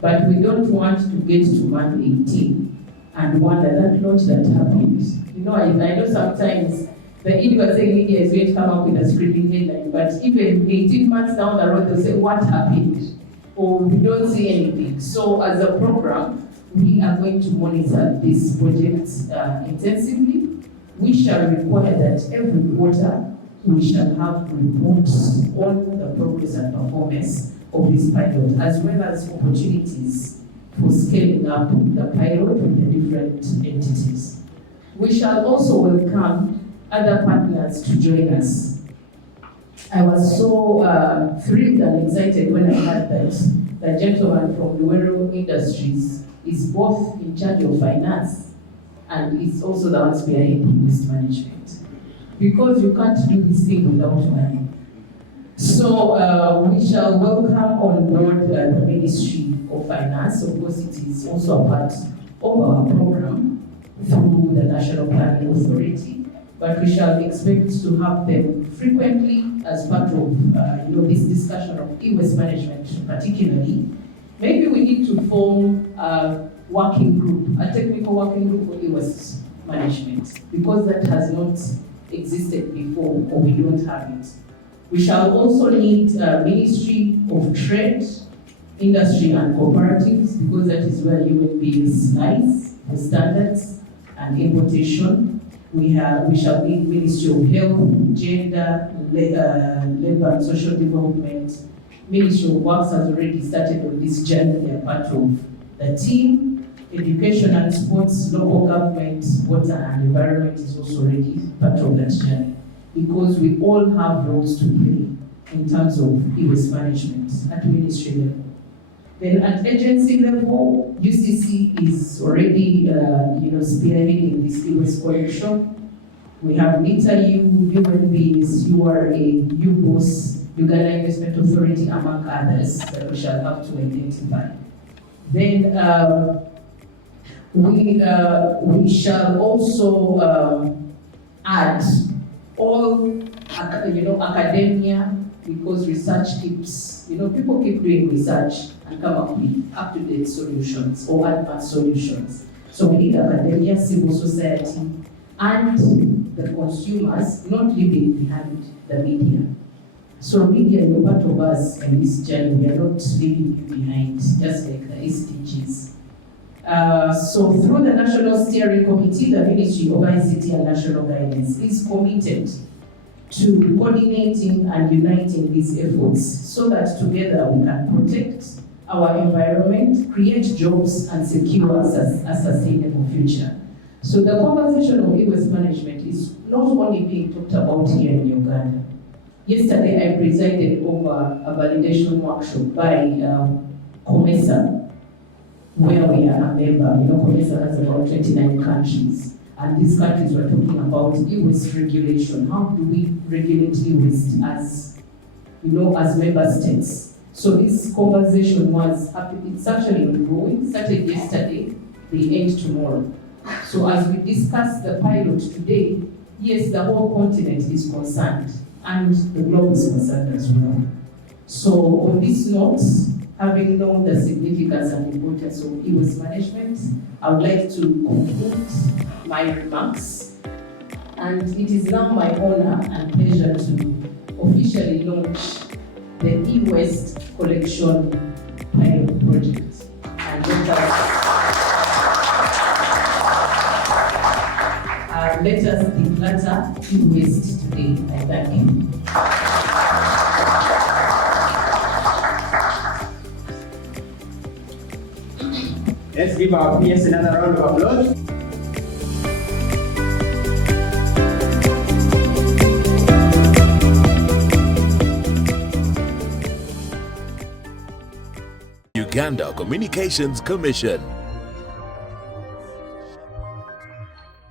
but we don't want to get to month 18 and wonder that launch that happened. I know sometimes the media is going to come up with a screaming headline, but even 18 months down the road, they'll say, what happened? Or we don't see anything. So as a program, we are going to monitor this project intensively. We shall require that every quarter we shall have reports on the progress and performance of this pilot, as well as opportunities for scaling up the pilot with the different entities. We shall also welcome other partners to join us. I was so thrilled and excited when I heard that the gentleman from Luero Industries is both in charge of finance and is also the one spearheading waste management. Because you can't do this thing without money. So we shall welcome on board the Ministry of Finance. Of course, it is also a part of our program through the National Planning Authority, but we shall expect to have them frequently as part of this discussion of e-waste management particularly. Maybe we need to form a working group, a technical working group for e-waste management, because that has not existed before, or we don't have it. We shall also need Ministry of Trade, Industry and Cooperatives, because that is where human beings lies, the standards and importation. We shall need Ministry of Health, Gender, Labor and Social Development. Ministry of Works has already started on this journey. They are part of the team. Education and Sports, local government, water and environment is also already part of that journey, because we all have roles to play in terms of e-waste management at ministry level. Then at agency level, UCC is already spearheading this e-waste collection. We have NITA, human beings, URA, UBOS, Uganda Investment Authority, among others that we shall have to identify. Then we shall also add all academia, because research keeps, people keep doing research and come up with up-to-date solutions or advanced solutions. So we need academia, civil society, and the consumers not leaving behind the media. So media, you're part of us in this journey. We are not leaving you behind, just like the SDGs. So through the National Steering Committee, the Ministry of ICT and National Guidance is committed to coordinating and uniting these efforts so that together we can protect our environment, create jobs, and secure a sustainable future. So the conversation of e-waste management is not only being talked about here in Uganda. Yesterday I presided over a validation workshop by COMESA, where we are a member. COMESA has about 29 countries. And these countries were talking about e-waste regulation. How do we regulate e-waste as member states? So this conversation was happy. It's actually ongoing. Started yesterday, they end tomorrow. So as we discuss the pilot today, yes, the whole continent is concerned, and the globe is concerned as well. So on this note, having known the significance and importance of e-waste management, I would like to conclude my remarks. And it is now my honor and pleasure to officially launch the E-Waste Collection Pilot Project. And let us declutter e-waste today. I thank you. Let's give our PS another round of applause. Uganda Communications Commission.